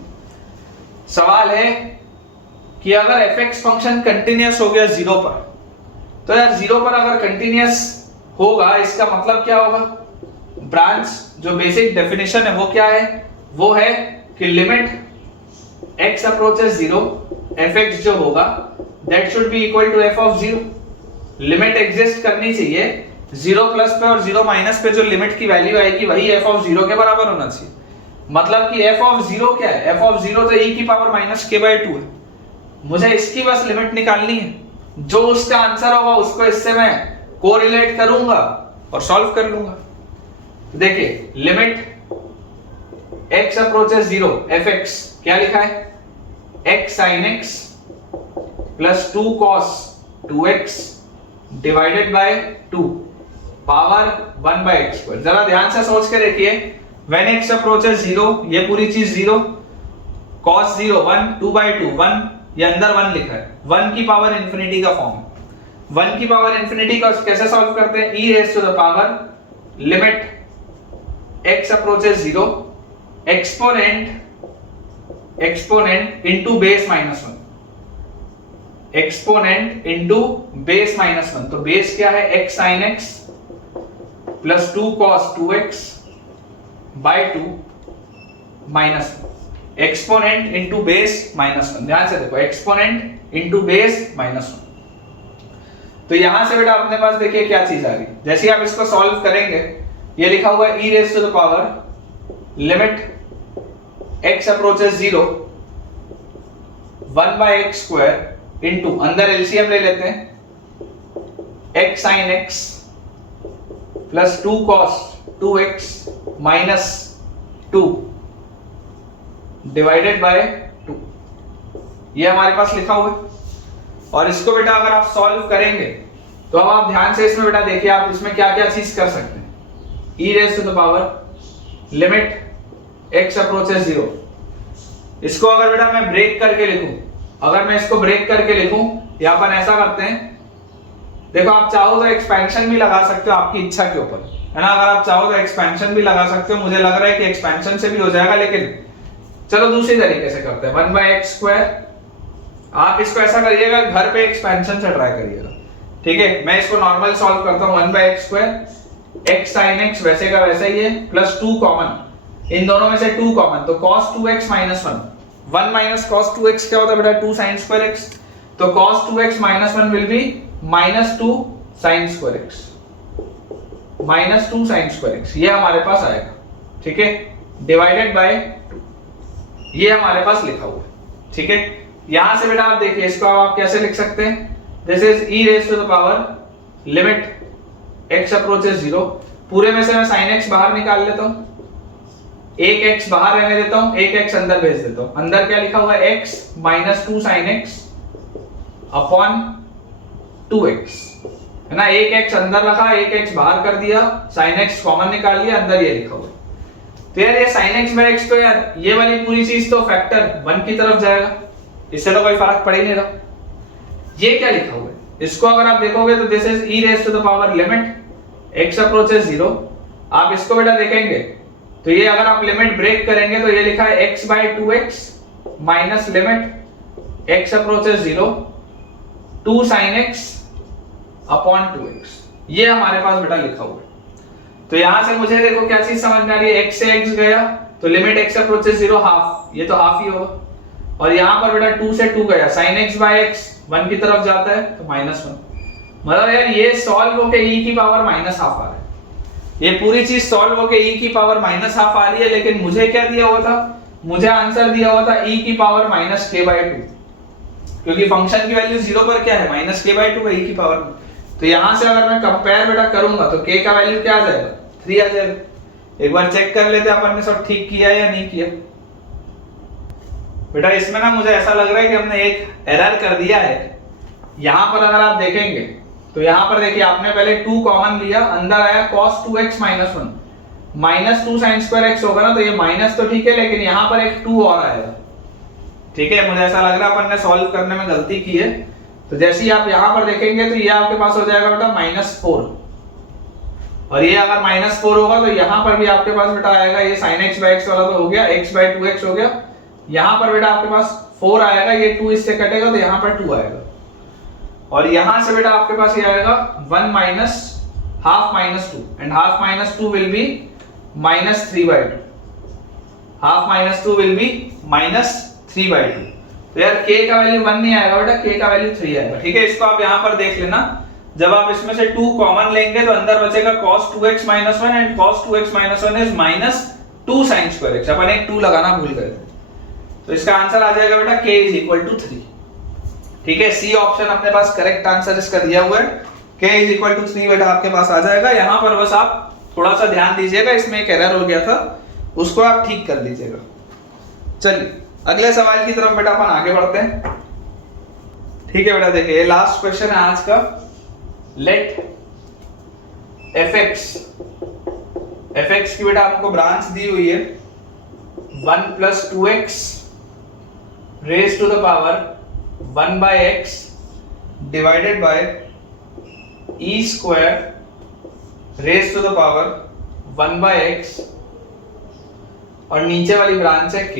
सवाल है कि अगर f(x) फंक्शन कंटिन्यूअस हो गया 0 पर, तो यार 0 पर अगर कंटिन्यूअस होगा इसका मतलब क्या होगा। ब्रांच जो बेसिक डेफिनेशन है वो क्या है, वो है कि लिमिट x अप्रोचेस 0, f(x) जो होगा that should be equal to f of 0। Limit exist करनी चाहिए 0 प्लस पे और 0 माइनस पे, जो लिमिट की वैल्यू आएगी वही f ऑफ 0 के बराबर होना चाहिए। मतलब कि f ऑफ 0 क्या है, f ऑफ 0 तो e की पावर माइनस k बाय 2 है। मुझे इसकी बस लिमिट निकालनी है, जो उसका आंसर होगा उसको इससे मैं कोरिलेट करूंगा और सॉल्व कर लूंगा। देखिए लिमिट x अप्रोचेस 0, f(x) क्या लिखा है, x sin x plus 2 cos 2x divided by 2 power 1 by x square. जरा ध्यान से सोच के देखिए, when x approaches 0, ये पूरी चीज 0, cos 0 1, 2 by 2 1, ये अंदर 1 लिखा है, 1 की पावर इंफिनिटी का फॉर्म। 1 की पावर इंफिनिटी का कैसे सॉल्व करते हैं, e raised to the power limit x approaches 0 exponent into base minus 1, exponent into base minus 1। तो बेस क्या है, x sin x plus 2 cos 2x by 2 minus 1। Exponent into base -1। ध्यान से देखो, एक्सपोनेंट इंटू बेस -1। तो यहां से बेटा अपने पास देखिए क्या चीज आ रही है। जैसे आप इसको सॉल्व करेंगे, ये लिखा हुआ है e raise to the power limit x approaches 0 1/x² into, अंदर एलसीएम ले लेते हैं, x sin x plus 2 cos 2x minus 2 divided by 2। ये हमारे पास लिखा हुआ है। और इसको बेटा अगर आप सॉल्व करेंगे तो अब आप ध्यान से इसमें बेटा देखिए, आप इसमें क्या क्या चीज कर सकते हैं। e raise to the power limit x approaches 0, इसको अगर बेटा मैं ब्रेक करके लिखूं, अगर मैं इसको ब्रेक करके लिखूं, या अपन ऐसा करते हैं, देखो आप चाहो तो एक्सपेंशन भी लगा सकते हो आपकी इच्छा के ऊपर, है ना। अगर आप चाहो तो एक्सपेंशन भी लगा सकते हो, मुझे लग रहा है कि एक्सपेंशन से भी हो जाएगा, लेकिन चलो दूसरी तरीके से करते हैं। 1/x², आप इसको ऐसा करिएगा, घर पे एक्सपेंशन से ट्राई करिएगा, ठीक है। मैं इसको नॉर्मल सॉल्व करता हूं। 1/x², x sin x वैसे का वैसा ही है, प्लस 2 कॉमन, इन दोनों में से 2 कॉमन, तो cos 2x - 1, 1 minus cos 2x क्या होता है बेटा, 2 sin square x, तो cos 2x - 1 will be -2 sin square x, -2 sin square x, ये हमारे पास आएगा, ठीक है, डिवाइडेड बाय 2, ये हमारे पास लिखा हुआ है, ठीक है। यहां से बेटा आप देखिए, इसको आप कैसे लिख सकते हैं, this is e raise to the power limit x approaches 0, पूरे में से मैं sin x बाहर निकाल लेता हूं, एक x बाहर रहने देता हूं, एक x अंदर भेज देता हूं। अंदर क्या लिखा हुआ है, x -2 sin x upon 2x, है ना। एक x अंदर रखा, एक x बाहर कर दिया, sin x कॉमन निकाल लिया, अंदर ये लिखा हुआ है। तो यार ये sin x/x तो यार ये वाली पूरी चीज तो फैक्टर 1 की तरफ जाएगा, इससे तो कोई फर्क पड़ ही नहीं रहा। ये क्या लिखा हुआ है, इसको अगर आप देखोगे तो this is e raise to the power limit x approaches 0। आप इसको बेटा देखेंगे तो ये अगर आप लिमिट ब्रेक करेंगे तो ये लिखा है x/2x minus limit x approaches 0 2 sin x upon 2x, ये हमारे पास बेटा लिखा हुआ है। तो यहां से मुझे देखो क्या चीज समझ में आ रही है, x से x गया तो लिमिट x अप्रोचेस 0 हाफ, ये तो हाफ ही होगा, और यहां पर बेटा 2 से 2 गया, sin x/x 1 की तरफ जाता है तो -1, मतलब यार ये सॉल्व होके e की पावर -1/2 आ रहा है। ये पूरी चीज सॉल्व होके e की पावर -1/2 आ रही है, लेकिन मुझे क्या दिया हुआ था, मुझे आंसर दिया हुआ था e की पावर -k/2, क्योंकि फंक्शन की वैल्यू 0 पर क्या है, -k/2 है e की पावर में। तो यहां से अगर मैं कंपेयर बेटा करूंगा तो k का वैल्यू क्या आ जाएगा, 3 आ जाएगा। एक बार चेक कर लेते हैं अपन ने सब ठीक किया या नहीं किया। बेटा इसमें ना मुझे ऐसा लग रहा है कि हमने एक एरर कर दिया है। यहां पर अगर आप देखेंगे तो यहां पर देखिए, आपने पहले 2 कॉमन लिया, अंदर आया cos 2x - 1 -2 sin square x होगा ना, तो ये माइनस तो ठीक है, लेकिन यहां पर एक 2 और आएगा, ठीक है। मुझे ऐसा लग रहा है अपन ने सॉल्व करने में गलती की है। तो जैसे ही आप यहां पर देखेंगे तो ये आपके पास हो जाएगा बेटा -4, और ये अगर -4 होगा तो यहां पर भी आपके पास बेटा आएगा, ये sin x/x वाला तो हो गया, x/2x हो गया, यहां पर बेटा आपके पास 4 आएगा, ये 2 इससे कटेगा तो यहां पर 2 आएगा, और यहां से बेटा आपके पास ये आएगा 1 minus half -2, and half -2 will be -3/2, half -2 will be -3/2। तो यार k का वैल्यू 1 नहीं आएगा बेटा, k का वैल्यू 3 आएगा, ठीक है। इसको आप यहां पर देख लेना, जब आप इसमें से 2 कॉमन लेंगे तो अंदर बचेगा cos 2x - 1, and cos 2x - 1 is -2 sin square x, अपन एक 2 लगाना भूल गए थे, तो इसका आंसर आ जाएगा बेटा k = 3, ठीक है। सी ऑप्शन अपने पास करेक्ट आंसर इसका दिया हुआ है, k = 3 बेटा आपके पास आ जाएगा। यहां पर बस आप थोड़ा सा ध्यान दीजिएगा, इसमें एक एरर हो गया था, उसको आप ठीक कर लीजिएगा। चलिए अगले सवाल की तरफ बेटा अपन आगे बढ़ते हैं, ठीक है बेटा। देखिए ये लास्ट क्वेश्चन है आज का, लेट fx की बेटा आपको ब्रांच दी हुई है 1 + 2x raise to the power 1/x divided by e² raise to the power 1/x, और नीचे वाली ब्रांच है k।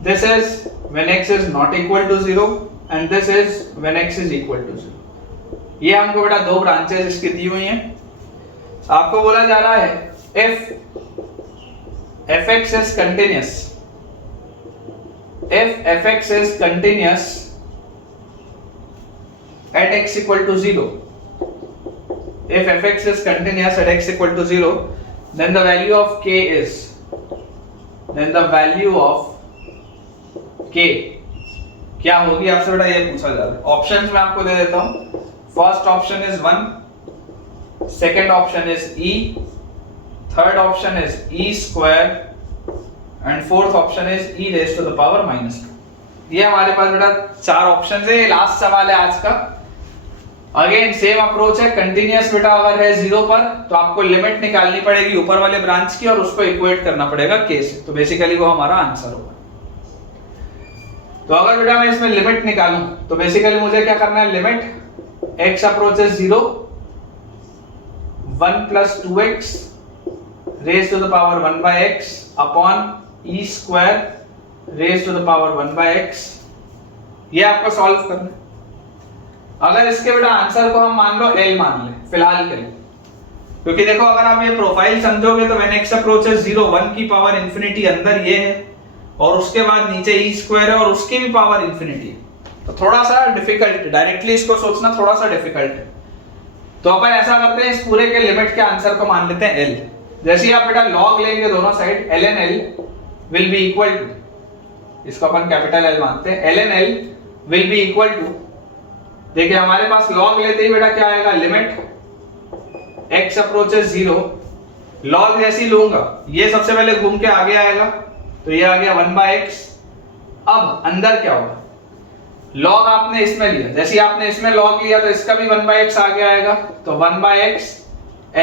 This is when x is not equal to 0 and this is when x is equal to 0. ये हमको बेटा दो ब्रांचेस इसकी दी हुई हैं। आपको बोला जा रहा है if fx is continuous, if fx is continuous at x equal to 0, if fx is continuous at x equal to 0, then the value of k is, then the value of k क्या होगी आपसे बेटा ये पूछा जा रहा है। ऑप्शंस में आपको दे देता हूं। First option is 1, second option is e, third option is e square and fourth option is e raise to the power -2। ये हमारे पास बेटा चार ऑप्शंस है। ये लास्ट सवाल है आज का। अगेन सेम अप्रोच है। कंटिन्यूअस बेटा अगर है 0 पर तो आपको लिमिट निकालनी पड़ेगी ऊपर वाले ब्रांच की और उसको इक्वेट करना पड़ेगा k से। तो बेसिकली वो हमारा आंसर होगा। तो अगर बेटा मैं इसमें लिमिट निकालूं तो बेसिकली मुझे क्या करना है, limit x approaches 0 1 plus 2x raise to the power 1 by x upon e square raise to the power 1 by x, ये आपको सॉल्व करना है। अगर इसके बेटा आंसर को हम मान लो l मान ले फिलहाल के लिए, क्योंकि देखो अगर आप ये प्रोफाइल समझोगे तो व्हेन x अप्रोचेस 0 1 की पावर इंफिनिटी अंदर ये है और उसके बाद नीचे e स्क्वायर है और उसकी भी पावर इंफिनिटी है। तो थोड़ा सा डिफिकल्ट है, डायरेक्टली इसको सोचना थोड़ा सा डिफिकल्ट है। तो अपन ऐसा करते हैं, इस पूरे के लिमिट के आंसर को मान लेते हैं l। जैसे ही आप बेटा log लेंगे दोनों side ln l will be equal to, इसको अपन कैपिटल L मानते हैं, ln l will be equal to, देखिए हमारे पास log लेते ही बेटा क्या आएगा, लिमिट x अप्रोचेस 0, log जैसे ही लूंगा ये सबसे पहले घूम के आगे आएगा तो ये आ गया 1 बाय x। अब अंदर क्या होगा, log आपने इसमें लिया, जैसे ही आपने इसमें log लिया तो इसका भी 1 बाय x आगे आएगा, तो 1 by x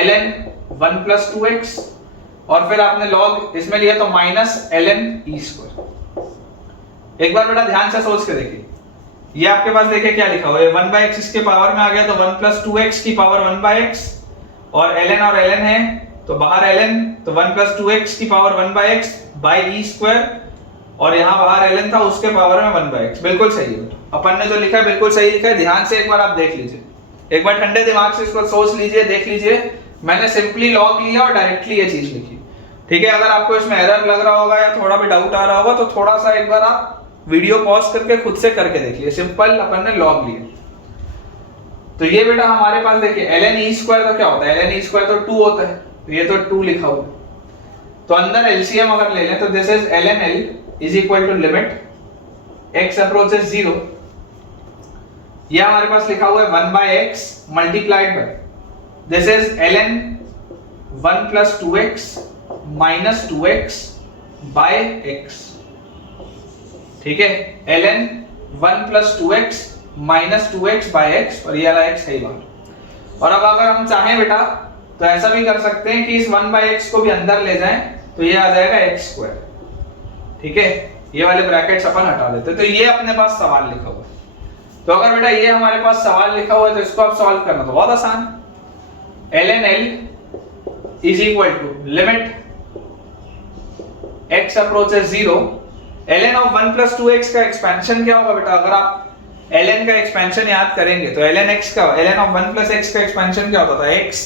ln 1 plus 2x और फिर आपने log इसमें लिया तो माइनस ln e स्क्वायर। एक बार बेटा ध्यान से सोच के देखिए, ये आपके पास देखिए क्या लिखा हुआ है, 1 बाय x इसके पावर में आ गया तो 1 प्लस 2x की पावर 1 बाय x और ln है तो बाहर ln तो 1 प्लस 2x की power 1 by x by e square और यहाँ बाहर ln था उसके पावर में 1 बाय x। बिल्कुल सही है बेटा, अपन ने जो लिखा है बिल्कुल सही लिखा है। ध्यान से एक बार आप देख लीजिए, एक बार ठंडे दिमाग से इसको सोच लीजिए, देख लीजिए। मैंने सिंपली लॉग लिया और डायरेक्टली ये चीज लिखी, ठीक है। अगर आपको इसमें एरर लग रहा होगा या थोड़ा भी डाउट आ रहा होगा तो थोड़ा सा एक बार आप वीडियो पॉज करके खुद से करके देख लीजिए। सिंपल अपन ने लॉग लिया। तो ये बेटा हमारे पास देखिए ln e स्क्वायर का क्या होता है, ln e स्क्वायर तो 2 होता है, तो ये तो 2 लिखा हुआ है। तो अंदर एलसीएम अगर ले लें तो this is ln l is equal to limit x approaches 0, ये हमारे पास लिखा हुआ है 1 by x multiplied by this is ln 1 plus 2x minus 2x by x, ठीक है। ln 1 plus 2x minus 2x by x और ये वाला x है बाहर। और अब अगर हम चाहें बेटा तो ऐसा भी कर सकते हैं कि इस 1 बाय x को भी अंदर ले जाएं तो ये आ जाएगा x स्क्वायर, ठीक है। ये वाले ब्रैकेट्स अपन हटा देते हैं। तो ये अपने पास सवाल लिखा हुआ है। तो अगर बेटा ये हमारे पास सवाल लिखा हुआ है तो इसको आप सॉल्व करना तो बहुत आसान। ln l is equal to limit x approaches 0, ln of 1 plus 2x का एक्सपेंशन क्या होगा बेटा, अगर आप ln का एक्सपेंशन याद करेंगे तो ln x का ln ऑफ 1 प्लस x का एक्सपेंशन क्या होता था, x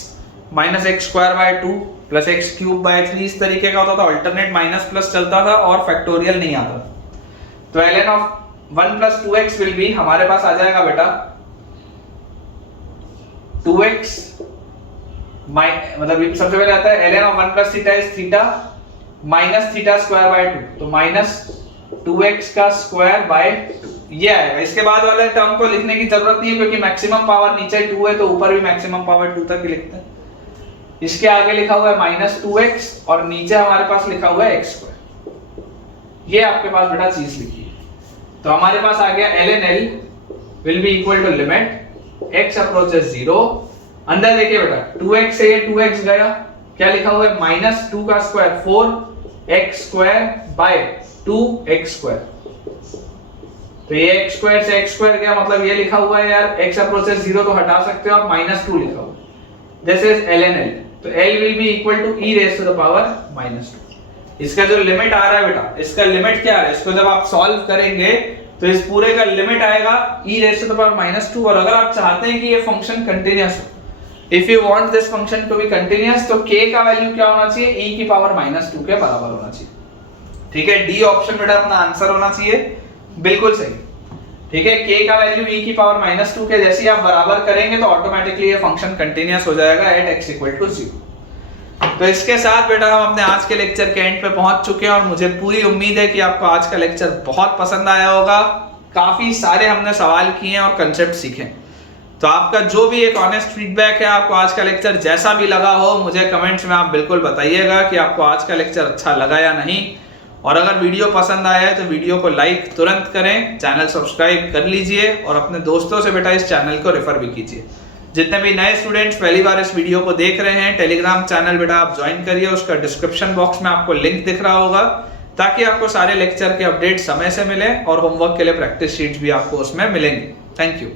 minus x square by 2 plus x cube by 3, इस तरीके का होता था। अल्टरनेट माइनस प्लस चलता था और फैक्टोरियल नहीं आता। तो ln of 1 plus 2x will be, हमारे पास आ जाएगा बेटा 2x मतलब सबसे पहले आता है ln of 1 plus theta is theta minus theta square by 2, तो माइनस 2x का स्क्वायर बाय 2 ये आएगा। इसके बाद वाले टर्म को लिखने की जरूरत नहीं है क्योंकि मैक्सिमम पावर नीचे 2 है तो ऊपर भी मैक्सिमम पावर 2 तक ही लिखते हैं। इसके आगे लिखा हुआ है माइनस 2x और नीचे हमारे पास लिखा हुआ है x स्क्वायर। ये आपके पास बेटा चीज लिखी है। तो हमारे पास आ गया ln l will be equal to limit x approaches 0, अंदर देखिए बेटा 2x से ये 2x गया, क्या लिखा हुआ है माइनस 2 का square 4x square by 2x square. तो ये x स्क्वायर से x स्क्वायर गया, मतलब ये लिखा हुआ है यार x अप्रोचेस 0 तो हटा सकते हो आप, माइनस 2 लिखा हुआ है। दिस इज ln l, तो l will be equal to e raise to the power -2। इसका जो लिमिट आ रहा है बेटा, इसका लिमिट क्या है, इसको जब आप सॉल्व करेंगे तो इस पूरे का लिमिट आएगा e raise to the power -2। और अगर आप चाहते हैं कि ये फंक्शन कंटीन्यूअस हो, if you want this function to be continuous, तो k का वैल्यू क्या होना चाहिए, e की पावर -2 के बराबर होना चाहिए। ठीक है, डी ऑप्शन बेटा अपना आंसर होना चाहिए, बिल्कुल सही। ठीक है, k का वैल्यू e की पावर -2 के जैसे आप बराबर करेंगे तो ऑटोमेटिकली ये फंक्शन कंटीन्यूअस हो जाएगा एट x = 0। तो इसके साथ बेटा हम अपने आज के लेक्चर के एंड पे पहुंच चुके हैं और मुझे पूरी उम्मीद है कि आपको आज का लेक्चर बहुत पसंद आया होगा। काफी सारे हमने सवाल किए हैं और कंसेप्ट सीखे। तो आपका जो भी एक ऑनेस्ट फीडबैक है, आपको आज का लेक्चर जैसा भी लगा हो, मुझे कमेंट्स में आप बिल्कुल बताइएगा कि आपको आज का लेक्चर अच्छा लगा या नहीं। और अगर वीडियो पसंद आया है तो वीडियो को लाइक तुरंत करें, चैनल सब्सक्राइब कर लीजिए और अपने दोस्तों से बेटा इस चैनल को रेफर भी कीजिए। जितने भी नए स्टूडेंट्स पहली बार इस वीडियो को देख रहे हैं, टेलीग्राम चैनल बेटा आप ज्वाइन करिए, उसका डिस्क्रिप्शन बॉक्स में आपको लिंक दिख रहा होगा, ताकि आपको सारे लेक्चर के अपडेट समय से मिले और होमवर्क के लिए प्रैक्टिस शीट्स भी आपको उसमें मिलेंगे। Thank you.